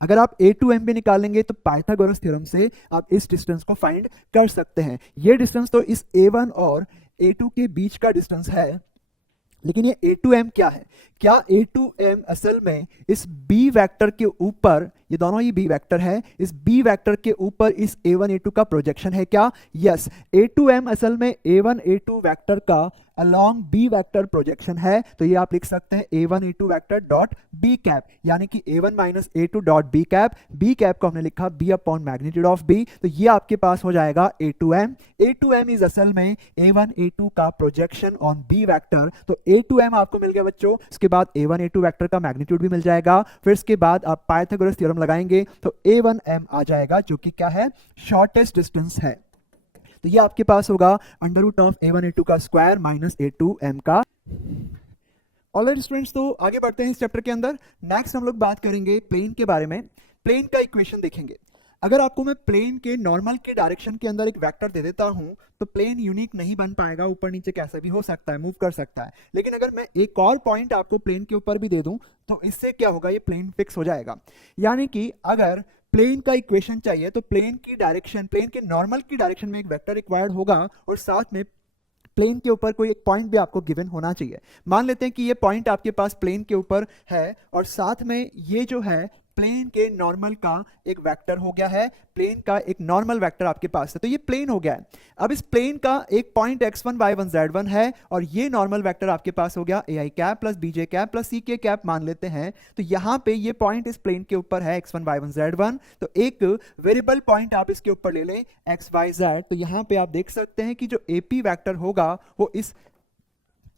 अगर आप a2m भी निकालेंगे तो पाइथागोरस थ्योरम से आप इस डिस्टेंस को फाइंड कर सकते हैं। ये डिस्टेंस तो इस a1 और a2 के बीच का डिस्टेंस है, लेकिन ये a2m क्या है? क्या a2m असल में इस b वेक्टर के ऊपर, ये दोनों ही b वेक्टर है, इस b वेक्टर के ऊपर इस a1 a2 का प्रोजेक्शन है क्या? यस, a2m असल में a1 a2 वेक्टर का अलोंग b वेक्टर प्रोजेक्शन है। तो ये आप लिख सकते हैं a1 a2 vector dot b cap, यानी कि a1 minus a2 dot b cap. b cap को हमने लिखा b upon magnitude of b, तो ये आपके पास हो जाएगा a2m। a2m इज असल में a1 a2 का प्रोजेक्शन ऑन b वेक्टर। तो a2m आपको मिल गया बच्चों। इसके बाद a1 a2 वेक्टर का मैग्नीट्यूड भी मिल जाएगा। फिर इसके बाद आप पाइथागोरस थ्योरम लगाएंगे तो a1m आ जाएगा, जो कि क्या है? शॉर्टेस्ट डिस्टेंस है। तो ये आपके पास होगा under root of a1 a2 का स्क्वायर माइनस a2m का। ऑलराइट स्टूडेंट्स, तो आगे बढ़ते हैं इस चैप्टर के अंदर। नेक्स्ट हम लोग बात करेंगे प्लेन के बारे में। प्लेन का इक्वेशन देखेंगे। अगर आपको मैं प्लेन के नॉर्मल के डायरेक्शन के अंदर एक वेक्टर दे देता हूं तो प्लेन यूनिक नहीं बन पाएगा, ऊपर नीचे कैसे भी हो सकता है, मूव कर सकता है। लेकिन अगर मैं एक और पॉइंट आपको प्लेन के ऊपर भी दे दूं तो इससे क्या होगा? ये प्लेन फिक्स हो जाएगा। यानी कि अगर प्लेन का इक्वेशन चाहिए तो प्लेन की डायरेक्शन, प्लेन के नॉर्मल की डायरेक्शन में एक वेक्टर रिक्वायर्ड होगा और साथ में प्लेन के ऊपर कोई एक पॉइंट भी आपको गिवन होना चाहिए। मान लेते हैं कि ये पॉइंट आपके पास प्लेन के ऊपर है और साथ में ये जो है प्लेन के नॉर्मल का एक वेक्टर हो गया है, प्लेन का एक नॉर्मल वेक्टर आपके पास है, तो ये प्लेन हो गया है। अब इस प्लेन का एक पॉइंट x1 y1 z1 है और ये नॉर्मल वेक्टर आपके पास हो गया ai cap plus bj cap plus ck cap मान लेते हैं। तो यहाँ पे ये पॉइंट इस प्लेन के ऊपर है x1 y1 z1, तो एक वेरिएबल पॉइंट आप इसके ऊपर ले लें x y z। तो यहाँ पे आप देख सकते हैं कि जो ap वेक्टर होगा वो इस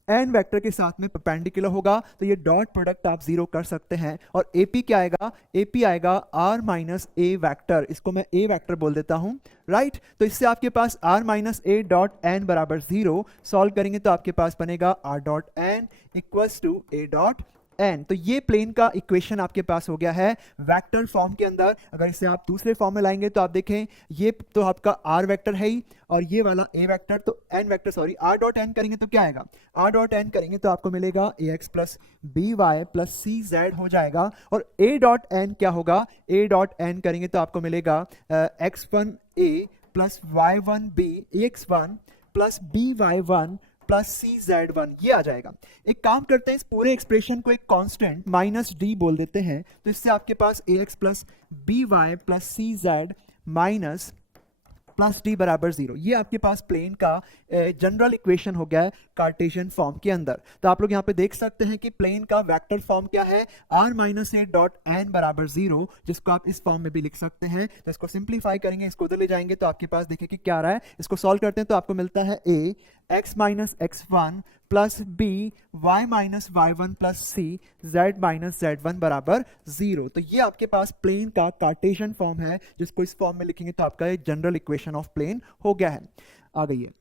एन वेक्टर के साथ में परपेंडिकुलर होगा, तो ये डॉट प्रोडक्ट आप जीरो कर सकते हैं। और AP क्या आएगा? AP आएगा R माइनस ए वेक्टर, इसको मैं A वेक्टर बोल देता हूं, राइट। तो इससे आपके पास R minus A dot N बराबर 0 सॉल्व करेंगे तो आपके पास बनेगा R dot N equals to A dot N. तो ये प्लेन का इक्वेशन आपके पास हो गया है वेक्टर फॉर्म के अंदर। अगर इसे आप दूसरे फॉर्म में लाएंगे तो आप देखें ये तो आपका आर वेक्टर है ही और ये वाला ए वेक्टर, तो N vector sorry R dot N करेंगे तो क्या आएगा? आर डॉट एन करेंगे तो आपको मिलेगा A X plus B Y plus C Z हो जाएगा। और ए डॉट एन क्या होगा? ए डॉट एन करेंगे तो आपको मिलेगा X one A plus Y one B X one plus B Y one plus C Z one, ये आ जाएगा। एक काम करते हैं, इस पूरे एक्सप्रेशन को एक कांस्टेंट माइनस डी बोल देते हैं, तो इससे आपके पास A X plus B Y plus C Z minus plus D बराबर 0, ये आपके पास प्लेन का जनरल इक्वेशन हो गया है कार्टेशियन फॉर्म के अंदर। तो आप लोग यहाँ पे देख सकते हैं कि प्लेन का वेक्टर फॉर्म क्या है? r minus A dot N बराबर 0, जिसको आप इस फॉर्म में भी लिख सकते हैं। तो इसको सिंप्लीफाई करेंगे, इसको उधर ले जाएंगे तो आपके पास देखिए कि क्या आ रहा है। इसको सॉल्व करते हैं तो आपको मिलता है a x minus X one plus B Y minus Y one plus C Z minus Z one बराबर 0। तो ये आपके पास प्लेन का कार्टेशियन फॉर्म है, जिसको इस फॉर्म में लिखेंगे तो आपका एक जनरल इक्वेशन ऑफ प्लेन हो गया है। आ गई है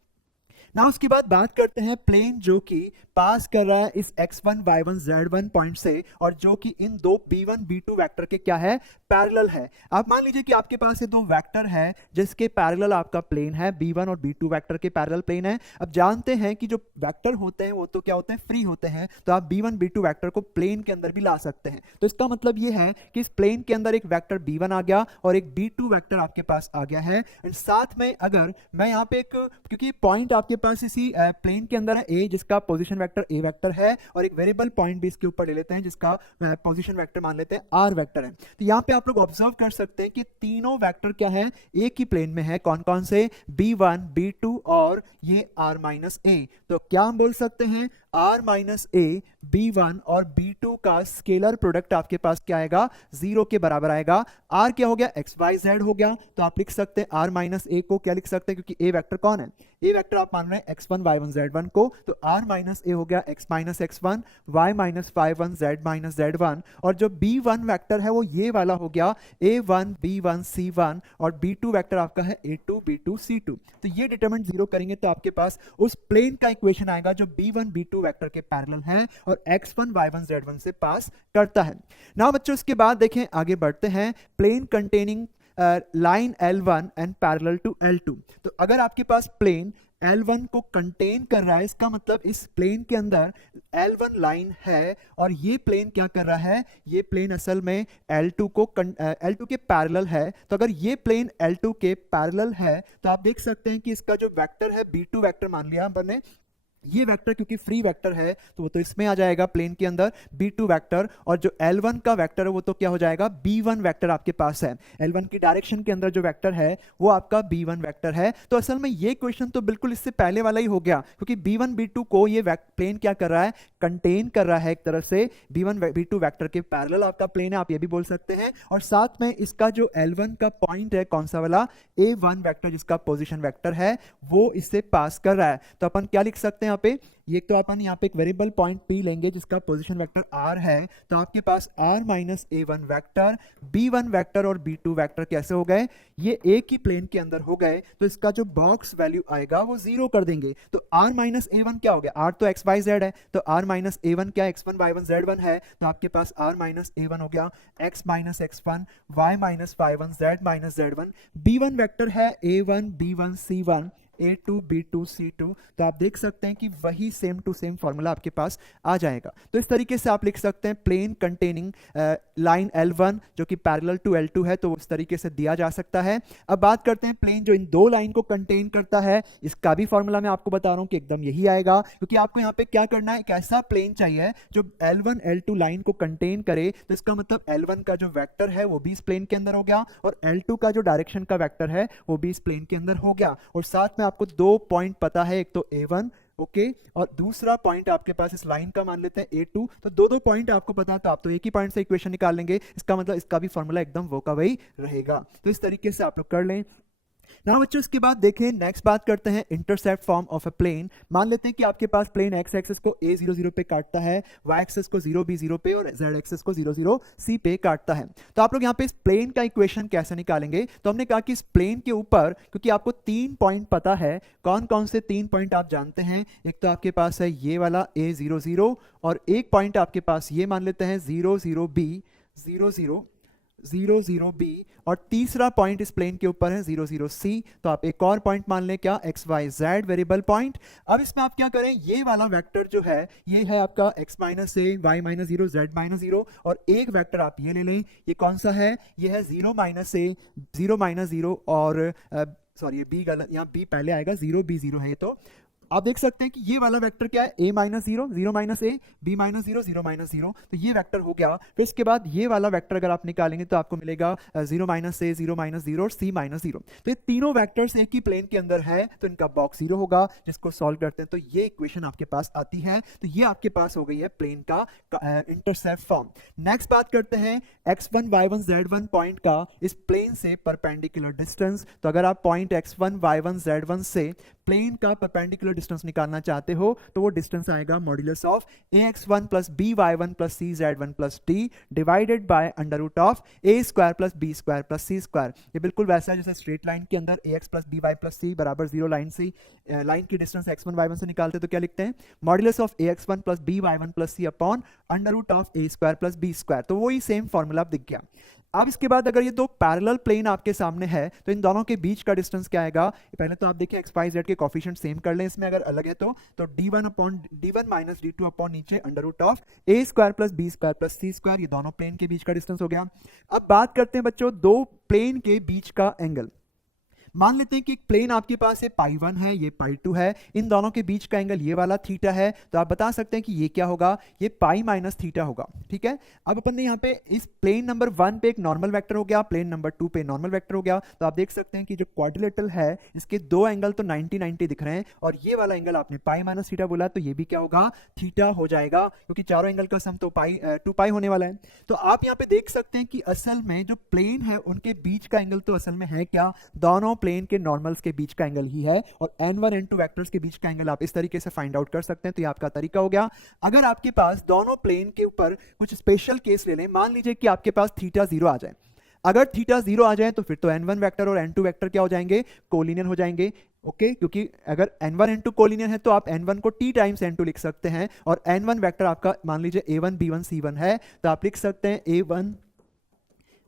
ना। उसके बाद बात करते हैं प्लेन जो कि पास कर रहा है इस x1 y1 z1 पॉइंट से और जो कि इन दो b1 b2 वेक्टर के क्या है? पैरेलल है। आप मान लीजिए कि आपके पास ये दो वेक्टर है जिसके पैरेलल आपका प्लेन है, b1 और b2 वेक्टर के पैरेलल प्लेन है। अब जानते हैं कि जो वेक्टर होते हैं वो तो क्या होते हैं? फ्री होते हैं। तो आप b1 b2 वेक्टर को प्लेन के अंदर भी ला सकते हैं। तो इसका मतलब ये है कि इस प्लेन के अंदर एक वेक्टर b1 आ गया और एक b2 वेक्टर आपके पास आ गया है। एंड साथ में अगर मैं यहाँ पे एक, क्योंकि पॉइंट आपके पास इसी प्लेन के अंदर है a, जिसका पोजीशन वेक्टर ए वेक्टर है और एक वेरिएबल पॉइंट भी इसके ऊपर ले लेते हैं जिसका पोजीशन वेक्टर मान लेते हैं आर वेक्टर है। तो यहाँ पे आप लोग ऑब्जर्व कर सकते हैं कि तीनों वेक्टर क्या है, एक ही प्लेन में है। कौन कौन से, b1 b2 और ये r माइनस ए। तो क्या हम बोल सकते हैं, r माइनस ए b1 और b2 का स्केलर प्रोडक्ट आपके पास क्या आएगा, 0 के बराबर आएगा। r क्या हो गया, एक्स वाई जेड हो गया। तो आप लिख सकते हैं r माइनस ए को क्या लिख सकते हैं, क्योंकि a वेक्टर कौन है, a वेक्टर आप मान रहे हैं x1 y1 z1 को, तो r माइनस ए हो गया x minus x1 y minus y1 z minus z1। और जो b1 वेक्टर है वो ये वाला हो गया a1 b1 c1 और b2 वेक्टर आपका है a2 b2 c2। तो ये डिटरमिनेंट 0 करेंगे तो आपके पास उस प्लेन का इक्वेशन आएगा जो b1 b2 वेक्टर के पैरेलल है और x1 y1 z1 से पास करता है। नाउ बच्चों इसके बाद देखें, आगे बढ़ते हैं, plane containing line L1 and parallel to L2। तो अगर आपके पास प्लेन L1 को कंटेन कर रहा है, इसका मतलब इस प्लेन के अंदर L1 लाइन है और ये प्लेन क्या कर रहा है, ये प्लेन असल में L2 के पैरेलल है। तो अगर ये प्लेन L2 के पैरेलल है तो आप देख सकते हैं कि इसका जो वेक्टर है B2 वेक्टर मान लिया हमने, ये वेक्टर क्योंकि फ्री वेक्टर है तो वो तो इसमें आ जाएगा प्लेन के अंदर b2 वेक्टर, और जो L1 का वेक्टर है वो तो क्या हो जाएगा, b1 वेक्टर आपके पास है। L1 की डायरेक्शन के अंदर जो वेक्टर है वो आपका b1 वेक्टर है। तो असल में ये क्वेश्चन तो बिल्कुल इससे पहले वाला ही हो गया, क्योंकि b1 b2 को ये प्लेन क्या कर रहा है, कंटेन कर रहा है एक तरह से। b1 b2 वेक्टर के पैरेलल आपका प्लेन है, आप ये भी बोल सकते हैं। और साथ में इसका जो L1 का पॉइंट है कौन सा वाला, a1 वेक्टर जिसका पोजीशन वेक्टर है वो इससे पास कर रहा है। तो अपन क्या लिख सकते हैं यहाँ पे, ये तो अपन यहाँ पे एक वेरिएबल पॉइंट p लेंगे जिसका पोजीशन वेक्टर r है। तो आपके पास r minus a1 vector, b1 vector और b2 वेक्टर कैसे हो गए, ये एक ही प्लेन के अंदर हो गए। तो इसका जो बॉक्स वैल्यू आएगा वो 0 कर देंगे। तो r माइनस a1 क्या हो गया, r तो x y z है, तो r माइनस a1 क्या x1 y1 z1 है। तो आपके पास r माइनस a1 हो गया x minus x1 y minus y1 z minus z1। b1 vector है a1 b1 c1 a2 b2 c2। तो आप देख सकते हैं कि वही सेम टू सेम फॉर्मूला आपके पास आ जाएगा। तो इस तरीके से आप लिख सकते हैं प्लेन कंटेनिंग लाइन L1 जो कि पैरेलल टू L2 है, तो उस तरीके से दिया जा सकता है। अब बात करते हैं प्लेन जो इन दो लाइन को कंटेन करता है, इसका भी फॉर्मूला मैं आपको बता रहा हूं कि एकदम यही आएगा, क्योंकि आपको यहाँ पे क्या करना है, एक ऐसा प्लेन चाहिए जो L1 L2 लाइन को कंटेन करे। तो इसका मतलब L1 का जो वेक्टर है वो भी इस प्लेन के अंदर हो गया और L2 का जो डायरेक्शन का वेक्टर है वो भी इस प्लेन के अंदर हो गया। और साथ में आपको दो पॉइंट पता है, एक तो a1 ओके और दूसरा पॉइंट आपके पास इस लाइन का मान लेते हैं a2। तो दो पॉइंट आपको पता है तो आप तो एक ही पॉइंट से इक्वेशन निकाल लेंगे। इसका मतलब इसका भी फॉर्मूला एकदम वो का वही रहेगा। तो इस तरीके से आप लोग कर लें। ना बच्चों इसके बाद देखें, नेक्स्ट बात करते हैं intercept form of a plane. मान लेते हैं कि आपके पास प्लेन एक्स एक्सिस को a00 पे काटता है, y एक्सिस को 0b0 पे और z एक्सिस को 00 c पे काटता है। तो आप लोग यहाँ पे इस प्लेन का इक्वेशन कैसे निकालेंगे, तो हमने कहा कि इस प्लेन के ऊपर क्योंकि आपको 3 पॉइंट पता है, कौन कौन से 3 पॉइंट आप जानते हैं, एक तो आपके पास है ये वाला a00 और एक पॉइंट आपके पास ये मान लेते हैं 00b 00b और तीसरा पॉइंट इस प्लेन के ऊपर है 00c। तो आप एक और पॉइंट मान लें क्या, x y z variable point. अब इसमें आप क्या करें, ये वाला वेक्टर जो है ये है आपका x माइनस ए y माइनस 0 z माइनस 0 और एक वेक्टर आप ये ले लें, ये कौन सा है, ये है 0 माइनस ए 0 माइनस 0 और सॉरी ये b गलत, यहाँ b पहले आएगा 0b0 है। तो आप देख सकते हैं कि ये वाला वेक्टर क्या है, a minus 0 0 minus A b minus 0 0 minus 0। तो ये वेक्टर हो गया। फिर इसके बाद ये वाला वेक्टर अगर आप निकालेंगे तो आपको मिलेगा 0 माइनस ए 0 माइनस 0 और c माइनस 0। तो ये तीनों वेक्टर्स एक ही प्लेन के अंदर है तो इनका बॉक्स 0 होगा, जिसको सॉल्व करते हैं तो ये इक्वेशन आपके पास आती है। तो ये आपके पास हो गई है प्लेन का इंटरसेप्ट फॉर्म। नेक्स्ट बात करते हैं x1 y1 z1 पॉइंट का इस प्लेन से परपेंडिकुलर डिस्टेंस। तो अगर आप पॉइंट x1 y1 z1 से प्लेन का परपेंडिकुलर डिस्टेंस निकालना चाहते हो तो वो डिस्टेंस आएगा modulus of ax1 plus by1 plus cz1 plus d divided by under root of a square plus b square plus c square. ये बिल्कुल वैसा है जैसे स्ट्रेट लाइन के अंदर ax plus by plus c बराबर 0 लाइन से लाइन की डिस्टेंस x1 y1 से निकालते तो क्या लिखते हैं, modulus of ax1 plus by1 plus c upon under root of a square plus b square. तो वही सेम फॉर्मूला दिख गया। अब इसके बाद अगर ये दो पैरेलल प्लेन आपके सामने है तो इन दोनों के बीच का डिस्टेंस क्या आएगा, पहले तो आप देखिए एक्स वाई जेड के कोफिशिएंट सेम कर लें, इसमें अगर अलग है तो d1 माइनस d2 अपॉन नीचे under root of a square plus b square plus c square. ये दोनों प्लेन के बीच का डिस्टेंस हो गया। अब बात करते हैं बच्चों दो प्लेन के बीच का एंगल। मान लेते हैं कि एक प्लेन आपके पास है पाई 1 है, ये पाई 2 है, इन दोनों के बीच का एंगल ये वाला थीटा है, तो आप बता सकते हैं कि ये क्या होगा, ये पाई माइनस थीटा होगा। ठीक है, अब अपन ने यहाँ पे इस प्लेन नंबर 1 पे एक नॉर्मल वेक्टर हो गया, प्लेन नंबर 2 पे नॉर्मल वेक्टर हो गया, तो आप देख सकते हैं कि जो क्वाड्रिलेटरल है इसके दो एंगल तो 90-90 दिख रहे हैं, और ये वाला एंगल आपने पाई माइनस थीटा बोला, तो ये भी क्या होगा, थीटा हो जाएगा, क्योंकि चारों एंगल का सम तो पाई 2 पाई होने वाला है। तो आप यहाँ पे देख सकते हैं कि असल में जो प्लेन है उनके बीच का एंगल तो असल में है क्या, दोनों प्लेन के नॉर्मल्स के बीच का एंगल ही है, और n1 n2 वेक्टर्स के बीच का एंगल आप इस तरीके से फाइंड आउट कर सकते हैं। तो ये आपका तरीका हो गया। अगर आपके पास दोनों प्लेन के ऊपर कुछ स्पेशल केस ले लें, मान लीजिए कि आपके पास थीटा 0 आ जाए, अगर थीटा 0 आ जाए तो फिर तो n1 वेक्टर और n2 वेक्टर क्या हो जाएंगे, कोलिनियर हो जाएंगे। ओके, क्योंकि अगर n1 n2 कोलिनियर है तो आप n1 को t टाइम्स n2 लिख सकते हैं, और n1 वेक्टर आपका मान लीजिए a1 b1 c1 है, तो आप लिख सकते हैं a1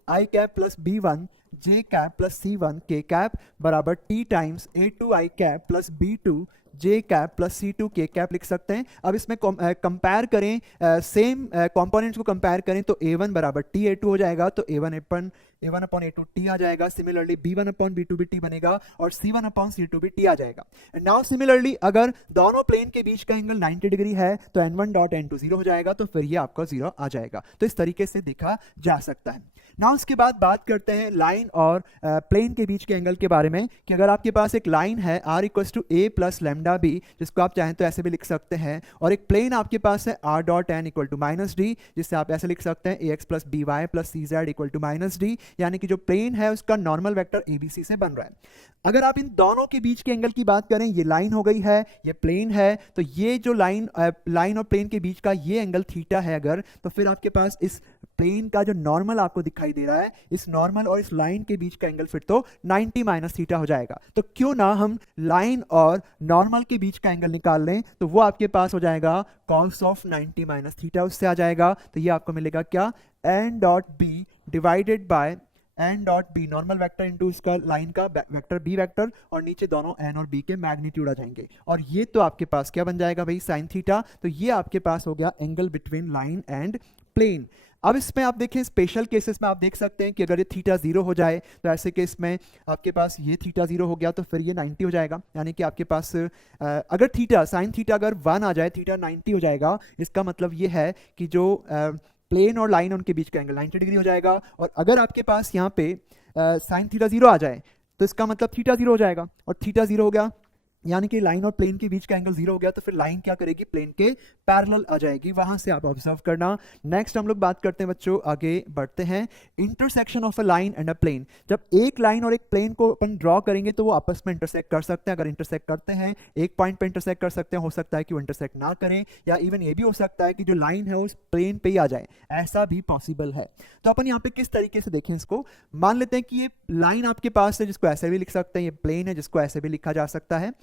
i cap plus b1 j cap plus c1 k cap बराबर t times a2 i cap plus b2 j cap plus c2 k cap लिख सकते हैं। अब इसमें कंपेयर करें, सेम कंपोनेंट्स को कंपेयर करें, तो a1 बराबर t a2 हो जाएगा, तो a1 अपॉन a2 t आ जाएगा। सिमिलरली b1 अपॉन b2 भी t बनेगा, और c1 अपॉन c2 भी t आ जाएगा। एंड नाउ सिमिलरली अगर दोनों प्लेन के बीच का एंगल 90 डिग्री है तो n1 डॉट n2 0 हो जाएगा, तो फिर ये आपका 0 आ जाएगा। तो इस तरीके से देखा जा सकता है। नाउ उसके बाद बात करते हैं लाइन और प्लेन के बीच के एंगल के बारे में, कि अगर आपके पास एक लाइन है r equals to a plus lambda b, जिसको आप चाहें तो ऐसे भी लिख सकते हैं, और एक प्लेन आपके पास है r dot n equal to minus D, जिससे आप ऐसे लिख सकते हैं ax plus by plus cz equal to minus D, यानी कि जो प्लेन है उसका नॉर्मल वेक्टर abc से बन रहा है। अगर आप इन दोनों के बीच के एंगल की बात करें, ये लाइन हो गई है, ये प्लेन है, तो ये जो लाइन और प्लेन के बीच का ये एंगल थीटा है अगर, तो फिर आपके पास इस प्लेन का जो नॉर्मल आपको दिखाई दे रहा है, इस नॉर्मल और इस लाइन के बीच का एंगल फिर तो 90 माइनस थीटा हो जाएगा। तो क्यों ना हम लाइन और नॉर्मल के बीच का एंगल निकाल लें, तो वो आपके पास हो जाएगा cos ऑफ 90 माइनस थीटा, उससे आ जाएगा। तो ये आपको मिलेगा क्या, n dot B divided by n dot B normal vector into इसका लाइन का वेक्टर b वेक्टर, और नीचे दोनों n और b के मैग्नीट्यूड आ जाएंगे, और ये तो आपके पास क्या बन जाएगा भाई, साइन थीटा। तो ये आपके पास हो गया angle between line and plane. अब इसमें आप देखें स्पेशल केसेस में आप देख सकते हैं कि अगर ये थीटा 0 हो जाए, तो ऐसे केस में आपके पास ये थीटा 0 हो गया, तो फिर ये 90 हो जाएगा, यानी कि आपके पास अगर थीटा साइन थीटा अगर 1 आ जाए, थीटा 90 हो जाएगा। इसका मतलब ये है कि जो प्लेन और लाइन उनके बीच का एंगल 90 डिग्री हो जाएगा, और अगर आपके पास यहाँ पे साइन थीटा 0 आ जाए, तो इसका मतलब थीटा 0 हो जाएगा, और थीटा 0 हो गया यानी कि लाइन और प्लेन के बीच का एंगल 0 हो गया, तो फिर लाइन क्या करेगी, प्लेन के पैरेलल आ जाएगी। वहां से आप ऑब्जर्व करना। नेक्स्ट हम लोग बात करते हैं बच्चों, आगे बढ़ते हैं, intersection of a line and a plane. जब एक लाइन और एक प्लेन को अपन ड्रॉ करेंगे तो वो आपस में इंटरसेक्ट कर सकते हैं। अगर इंटरसेक्ट करते हैं, एक पॉइंट पे इंटरसेक्ट कर सकते हैं, हो सकता है कि वो इंटरसेक्ट ना करें, या इवन ये भी हो सकता है कि जो लाइन है उस प्लेन पे ही आ जाए, ऐसा भी पॉसिबल है। तो अपन यहाँ पे किस तरीके से देखें इसको, मान लेते हैं कि ये लाइन आपके पास है, जिसको ऐसे भी लिख सकते हैं, ये प्लेन है जिसको ऐसे भी लिखा जा सकता है।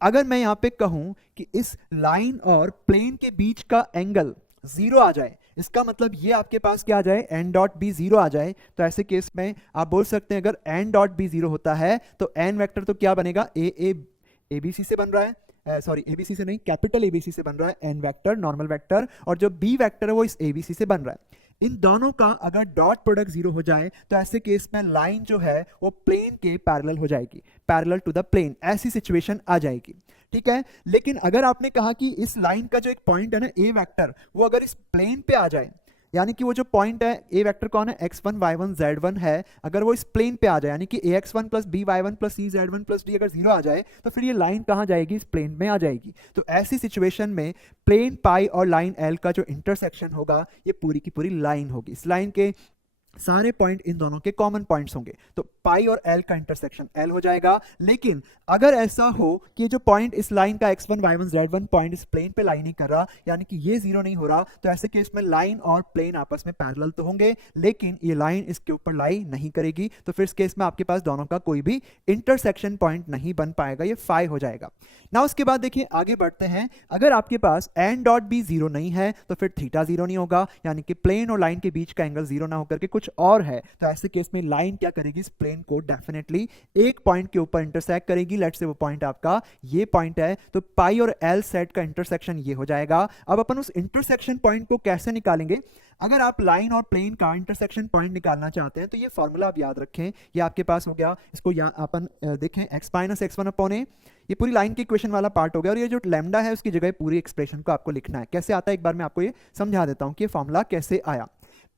अगर मैं यहां पे कहूं कि इस लाइन और प्लेन के बीच का एंगल 0 आ जाए, इसका मतलब ये आपके पास क्या आ जाए, n डॉट बी 0 आ जाए, तो ऐसे केस में आप बोल सकते हैं अगर n डॉट बी 0 होता है तो n वेक्टर तो क्या बनेगा, ABC से बन रहा है, सॉरी ABC से नहीं, कैपिटल ABC से बन रहा है n वेक्टर नॉर्मल वेक्टर, और जो b वेक्टर है वो इस ABC से बन रहा है। इन दोनों का अगर डॉट प्रोडक्ट 0 हो जाए, तो ऐसे केस में लाइन जो है वो प्लेन के पैरेलल हो जाएगी, पैरेलल टू द प्लेन, ऐसी सिचुएशन आ जाएगी। ठीक है, लेकिन अगर आपने कहा कि इस लाइन का जो एक पॉइंट है ना a वेक्टर, वो अगर इस प्लेन पे आ जाए, यानी कि वो जो पॉइंट है a वेक्टर कौन है, x1 y1 z1 है, अगर वो इस प्लेन पे आ जाए, यानी कि ax1 plus by1 plus cz1 plus d अगर 0 आ जाए, तो फिर ये लाइन कहाँ जाएगी, इस प्लेन में आ जाएगी। तो ऐसी सिचुएशन में प्लेन पाई और लाइन l का जो इंटरसेक्शन होगा, ये पूरी की पूरी लाइन होगी। इस लाइन के सारे पॉइंट इन दोनों के कॉमन पॉइंट्स होंगे, तो पाई और एल का इंटरसेक्शन एल हो जाएगा। लेकिन अगर ऐसा हो कि जो पॉइंट इस लाइन का x1 y1 z1 पॉइंट इस प्लेन पे लाई नहीं कर रहा, यानी कि ये 0 नहीं हो रहा, तो ऐसे केस में लाइन और प्लेन आपस में पैरेलल तो होंगे, लेकिन ये लाइन इसके ऊपर लाई नहीं करेगी, तो फिर इस केस में आपके पास दोनों का कोई भी इंटरसेक्शन पॉइंट नहीं बन पाएगा, ये फाई हो जाएगा ना। उसके बाद देखिए आगे बढ़ते हैं, अगर आपके पास n डॉट बी 0 नहीं है तो फिर थीटा 0 नहीं होगा, यानी कि प्लेन और लाइन के बीच का एंगल 0 ना होकर के कुछ कुछ और है, तो ऐसे केस में लाइन क्या करेगी, इस प्लेन को डेफिनेटली एक पॉइंट के ऊपर इंटरसेक्ट करेगी। लेट्स से वो पॉइंट आपका ये पॉइंट है, तो पाई और एल सेट का इंटरसेक्शन ये हो जाएगा। अब अपन उस इंटरसेक्शन पॉइंट को कैसे निकालेंगे? अगर आप लाइन और प्लेन का इंटरसेक्शन पॉइंट निकालना चाहते हैं तो ये फॉर्मूला आप याद रखें, ये आपके पास हो गया। इसको यहाँ अपन देखें, x minus X one upon A, ये पूरी लाइन की इक्वेशन वाला पार्ट हो गया, और ये जो लैम्डा है उसकी जगह पूरी एक्सप्रेशन को आपको लिखना है। कैसे आता है एक बार मैं आपको ये समझा देता हूँ कि ये फॉर्मूला कैसे आया।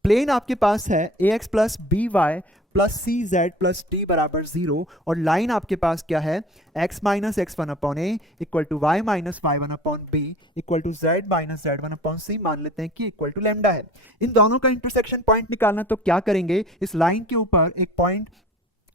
प्लेन आपके पास है A X plus B Y plus C Z plus T बराबर 0, और लाइन आपके पास क्या है, x minus X one upon A equal to Y minus Y one upon B equal to Z minus Z one upon C, मान लेते हैं कि इक्वल टू लैम्डा है। इन दोनों का इंटरसेक्शन पॉइंट निकालना, तो क्या करेंगे, इस लाइन के ऊपर एक पॉइंट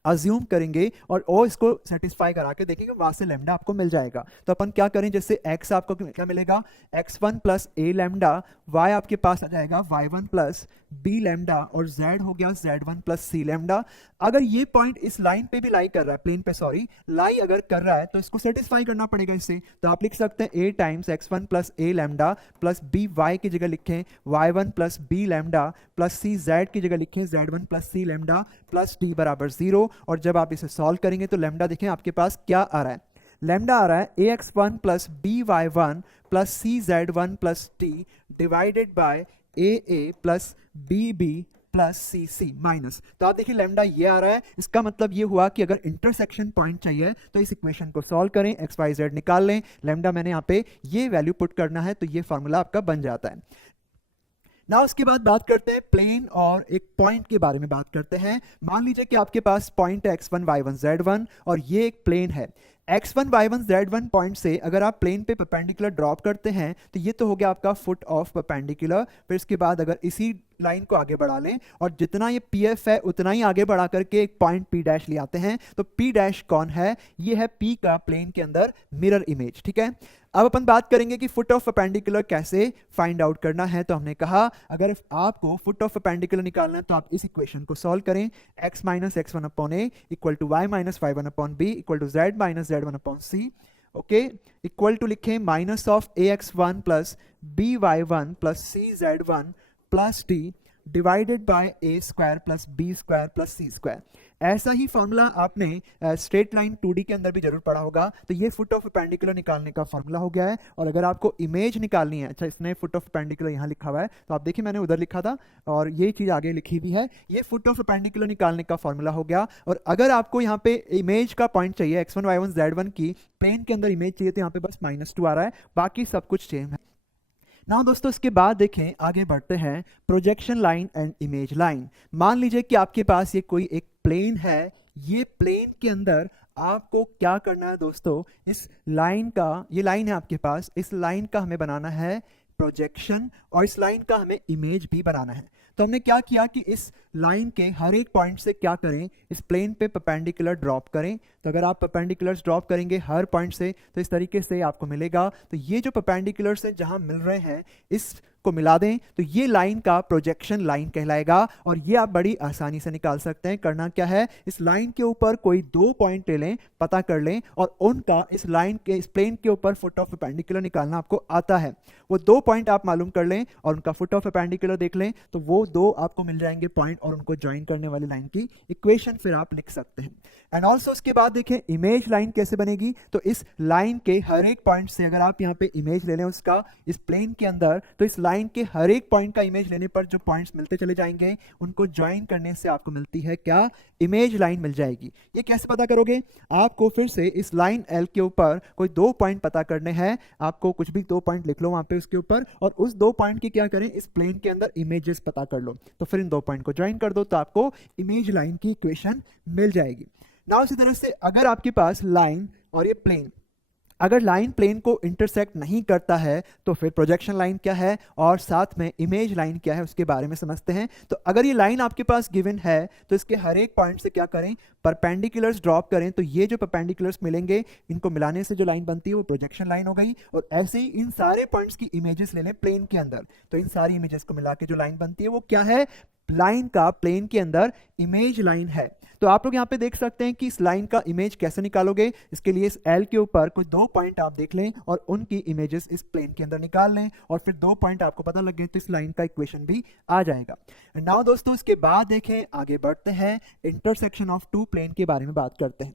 अज्यूम करेंगे और ओ इसको सेटिस्फाई करा के देखेंगे, वहां से लैम्डा आपको मिल जाएगा। तो अपन क्या करें, जैसे x आपको क्या मिलेगा, x1 plus A lambda, y आपके पास आ जाएगा y1 प्लस बी लैम्डा, और z हो गया z1 प्लस सी लैम्डा। अगर ये पॉइंट इस लाइन पे भी लाई कर रहा है, प्लेन पे सॉरी, लाई अगर कर रहा है, तो इसको सेटिस्फाई करना पड़ेगा इससे। तो आप लिख सकते हैं a times x1 plus A lambda plus b y की जगह लिखें y1 plus B lambda plus c z की जगह लिखें z1 plus C lambda plus t बराबर 0। और जब आप इसे सॉल्व करेंगे तो लैम्डा देखें आपके पास क्या आ रहा है, लैम्डा आ रहा है A X one plus B Y one plus C Z one plus T divided by A plus B plus C C minus. तो आप देखिए लैम्डा ये आ रहा है, इसका मतलब ये हुआ कि अगर इंटरसेक्शन पॉइंट चाहिए तो इस इक्वेशन को सॉल्व करें, एक्स वाई जेड निकाल लें, लैम्डा मैंने यहाँ पे ये वैल्यू पुट करना है, तो ये फॉर्मूला आपका बन जाता है। ना उसके बाद बात करते हैं प्लेन और एक पॉइंट के बारे में बात करते हैं। मान लीजिए कि आपके पास पॉइंट है x1 y1 z1 और ये एक प्लेन है। x1 y1 z1 पॉइंट से अगर आप प्लेन पे परपेंडिकुलर ड्रॉप करते हैं तो ये तो हो गया आपका फुट ऑफ परपेंडिकुलर। फिर इसके बाद अगर इसी लाइन को आगे बढ़ा लें और जितना ये pf है उतना ही आगे बढ़ा करके एक पॉइंट p डैश ले आते हैं, तो p डैश कौन है, ये है p का प्लेन के अंदर मिरर इमेज। ठीक है, अब अपन बात करेंगे कि फुट ऑफ परपेंडिकुलर कैसे फाइंड आउट करना है। तो हमने कहा अगर आपको फुट ऑफ परपेंडिकुलर निकालना है तो आप इस इक्वेशन को सॉल्व करें, x minus X one upon A equal to Y minus Y one upon B equal to Z minus Z one upon C. Okay, equal to लिखें minus of A X one plus B Y one plus C Z one plus T divided by A square plus B square plus C square. ऐसा ही formula आपने straight line 2D के अंदर भी जरूर पढ़ा होगा। तो ये फुट ऑफ परपेंडिकुलर निकालने का फॉर्मूला हो गया है। और अगर आपको इमेज निकालनी है, अच्छा इसने फुट ऑफ परपेंडिकुलर यहाँ लिखा हुआ है, तो आप देखिए मैंने उधर लिखा था और ये चीज़ आगे लिखी भी है, ये फुट ऑफ परपेंडिकुलर निकालने का फॉर्मूला हो गया। और अगर आपको यहाँ पे इमेज का पॉइंट चाहिए, x1 y1 z1 की प्लेन के अंदर इमेज चाहिए, तो यहाँ पे बस -2 आ रहा है, बाकी सब कुछ सेम है ना दोस्तों। इसके बाद देखें, आगे बढ़ते हैं, projection line and image line. मान लीजिए कि आपके पास ये कोई एक प्लेन है, ये प्लेन के अंदर आपको क्या करना है दोस्तों, इस लाइन का, ये लाइन है आपके पास, इस लाइन का हमें बनाना है प्रोजेक्शन और इस लाइन का हमें इमेज भी बनाना है। तो हमने क्या किया कि इस लाइन के हर एक पॉइंट से क्या करें, इस प्लेन पे परपेंडिकुलर ड्रॉप करें। तो अगर आप परपेंडिकुलर्स ड्रॉप करेंगे हर पॉइंट से तो इस तरीके से आपको मिलेगा। तो ये जो परपेंडिकुलर्स हैं जहां मिल रहे हैं इस को मिला दें तो ये लाइन का प्रोजेक्शन लाइन कहलाएगा। और ये आप बड़ी आसानी से निकाल सकते हैं। करना क्या है, इस लाइन के ऊपर कोई 2 पॉइंट ले लें, पता कर लें और उनका इस लाइन के, इस प्लेन के ऊपर फुट ऑफ परपेंडिकुलर निकालना आपको आता है। वो 2 पॉइंट आप मालूम कर लें और उनका फुट ऑफ परपेंडिकुलर देख लें, तो वो 2 आपको मिल जाएंगे पॉइंट और उनको ज्वाइन करने वाली लाइन की इक्वेशन फिर आप लिख सकते हैं। एंड ऑल्सो उसके बाद देखें इमेज लाइन कैसे बनेगी। तो इस लाइन के हर एक पॉइंट से अगर आप यहाँ पे इमेज ले लें उसका इस प्लेन के अंदर, तो इस लाइन के हर एक पॉइंट का इमेज लेने पर जो पॉइंट्स मिलते चले जाएंगे उनको ज्वाइन करने से आपको मिलती है क्या, इमेज लाइन मिल जाएगी। ये कैसे पता करोगे, आपको फिर से इस लाइन L के ऊपर कोई 2 पॉइंट पता करने हैं। आपको कुछ भी 2 पॉइंट लिख लो वहां पे उसके ऊपर और उस 2 पॉइंट की क्या करें, इस प्लेन के अंदर इमेजेस पता कर लो। तो फिर इन 2 पॉइंट को ज्वाइन कर दो तो आपको इमेज लाइन की इक्वेशन मिल जाएगी। ना उसी तरह से अगर आपके पास लाइन और ये प्लेन, अगर लाइन प्लेन को इंटरसेक्ट नहीं करता है तो फिर प्रोजेक्शन लाइन क्या है और साथ में इमेज लाइन क्या है उसके बारे में समझते हैं। तो अगर ये लाइन आपके पास गिवन है तो इसके हर एक पॉइंट से क्या करें, परपेंडिकुलर्स ड्रॉप करें। तो ये जो परपेंडिकुलर्स मिलेंगे इनको मिलाने से जो लाइन बनती है वो प्रोजेक्शन लाइन हो गई। और ऐसे ही इन सारे पॉइंट्स की इमेजेस ले लें प्लेन के अंदर, तो इन सारी इमेजेस को मिला के जो लाइन बनती है वो क्या है, लाइन का प्लेन के अंदर इमेज लाइन है। तो आप लोग यहाँ पे देख सकते हैं कि इस लाइन का इमेज कैसे निकालोगे। इसके लिए इस एल के ऊपर कुछ 2 पॉइंट आप देख लें और उनकी इमेजेस इस प्लेन के अंदर निकाल लें और फिर 2 पॉइंट आपको पता लग गए तो इस लाइन का इक्वेशन भी आ जाएगा। नाउ दोस्तों इसके बाद देखें, आगे बढ़ते हैं, इंटरसेक्शन ऑफ 2 प्लेन के बारे में बात करते हैं।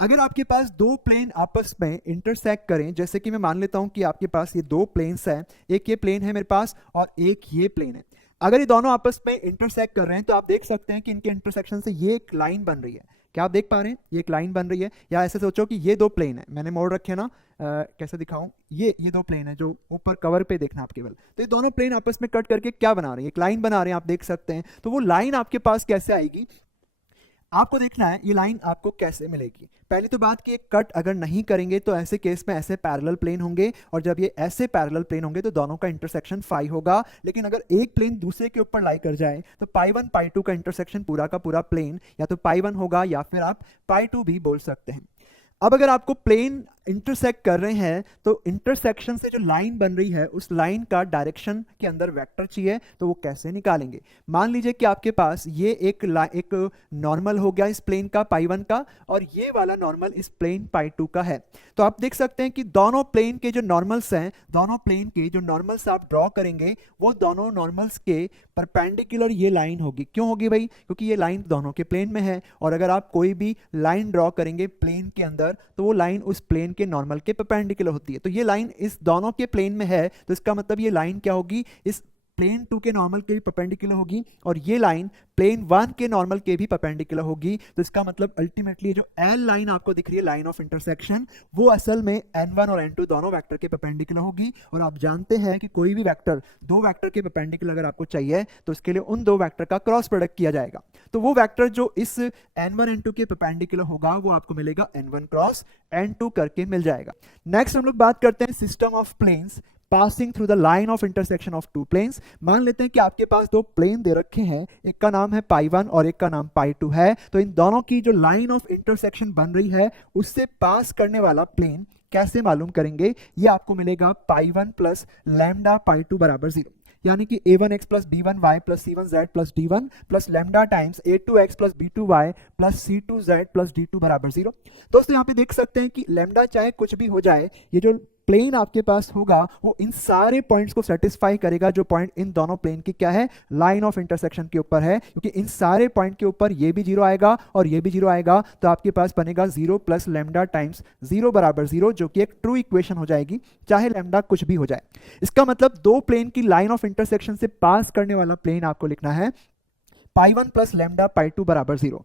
अगर आपके पास 2 प्लेन आपस में इंटरसेक्ट करें, जैसे कि मैं मान लेता हूं कि आपके पास ये 2 प्लेन्स हैं, एक ये प्लेन है मेरे पास और एक ये प्लेन है। अगर ये दोनों आपस में इंटरसेक्ट कर रहे हैं तो आप देख सकते हैं कि इनके इंटरसेक्शन से ये एक लाइन बन रही है। क्या आप देख पा रहे हैं? ये एक लाइन बन रही है। या ऐसे सोचो कि ये 2 प्लेन है, मैंने मोड़ रखे ना, कैसे दिखाऊं, ये 2 प्लेन है जो ऊपर कवर पे देखना आप केवल। तो ये दोनों प्लेन आपस में कट करके क्या बना रहे हैं? एक लाइन बना रहे हैं, आप देख सकते हैं। तो वो लाइन आपके पास कैसे आएगी, आपको देखना है ये लाइन आपको कैसे मिलेगी। पहली तो बात कि कट अगर नहीं करेंगे तो ऐसे केस में ऐसे पैरेलल प्लेन होंगे, और जब ये ऐसे पैरेलल प्लेन होंगे तो दोनों का इंटरसेक्शन फाई होगा। लेकिन अगर एक प्लेन दूसरे के ऊपर लाई कर जाए तो पाई 1 पाई 2 का इंटरसेक्शन पूरा का पूरा प्लेन या तो पाई 1 होगा या फिर आप पाई 2 भी बोल सकते हैं। अब अगर आपको प्लेन इंटरसेक्ट कर रहे हैं तो इंटरसेक्शन से जो लाइन बन रही है उस लाइन का डायरेक्शन के अंदर वेक्टर चाहिए, तो वो कैसे निकालेंगे? मान लीजिए कि आपके पास ये एक नॉर्मल हो गया इस प्लेन का पाई 1 का, और ये वाला नॉर्मल इस प्लेन पाई 2 का है। तो आप देख सकते हैं कि दोनों प्लेन के जो नॉर्मल्स हैं, दोनों प्लेन के जो नॉर्मल्स आप ड्रॉ करेंगे वो दोनों नॉर्मल्स के परपेंडिकुलर ये लाइन होगी। क्यों होगी भाई? क्योंकि ये लाइन दोनों के प्लेन में है, और अगर आप कोई भी लाइन ड्रॉ करेंगे प्लेन के अंदर तो वो लाइन उस प्लेन के नॉर्मल के परपेंडिकुलर होती है। तो ये लाइन इस दोनों के प्लेन में है, तो इसका मतलब ये लाइन क्या होगी, इस प्लेन 2 के नॉर्मल के भी परपेंडिकुलर होगी, और ये लाइन प्लेन 1 के नॉर्मल के भी परपेंडिकुलर होगी। तो इसका मतलब अल्टीमेटली जो एल लाइन आपको दिख रही है, लाइन ऑफ इंटरसेक्शन, वो असल में n1 और n2 दोनों वेक्टर के परपेंडिकुलर होगी। और आप जानते हैं कि कोई भी वेक्टर 2 वेक्टर के परपेंडिकुलर अगर आपको चाहिए तो इसके लिए उन 2 वेक्टर का क्रॉस प्रोडक्ट किया जाएगा। तो वो वेक्टर जो इस n1 n2 के परपेंडिकुलर होगा वो आपको मिलेगा n1 क्रॉस n2 करके मिल जाएगा। नेक्स्ट हम लोग बात करते हैं system of planes passing through the line of intersection of 2 planes. मान लेते हैं कि आपके पास 2 प्लेन दे रखे हैं, एक का नाम है पाई 1 और एक का नाम पाई 2 है। तो इन दोनों की जो लाइन ऑफ इंटरसेक्शन बन रही है उससे पास करने वाला प्लेन कैसे मालूम करेंगे? ये आपको मिलेगा पाई 1 प्लस लैम्डा पाई 2 बराबर 0, यानी कि a1x plus b1y plus c1z plus d1 plus lambda times a2x plus b2y plus c2z plus d2 बराबर 0। दोस्तों यहाँ पे देख सकते हैं कि लैम्डा चाहे कुछ भी हो जाए, ये जो प्लेन आपके पास होगा वो इन सारे पॉइंट्स को सेटिस्फाई करेगा जो पॉइंट इन दोनों प्लेन की क्या है, लाइन ऑफ इंटरसेक्शन के ऊपर है। क्योंकि इन सारे पॉइंट के ऊपर ये भी 0 आएगा और ये भी 0 आएगा, तो आपके पास बनेगा 0 प्लस लैम्डा टाइम्स 0 बराबर 0, जो कि एक ट्रू इक्वेशन हो जाएगी चाहे लैम्डा कुछ भी हो जाए। इसका मतलब 2 प्लेन की लाइन ऑफ इंटरसेक्शन से पास करने वाला प्लेन आपको लिखना है पाई 1 प्लस लैम्डा पाई 2 बराबर 0।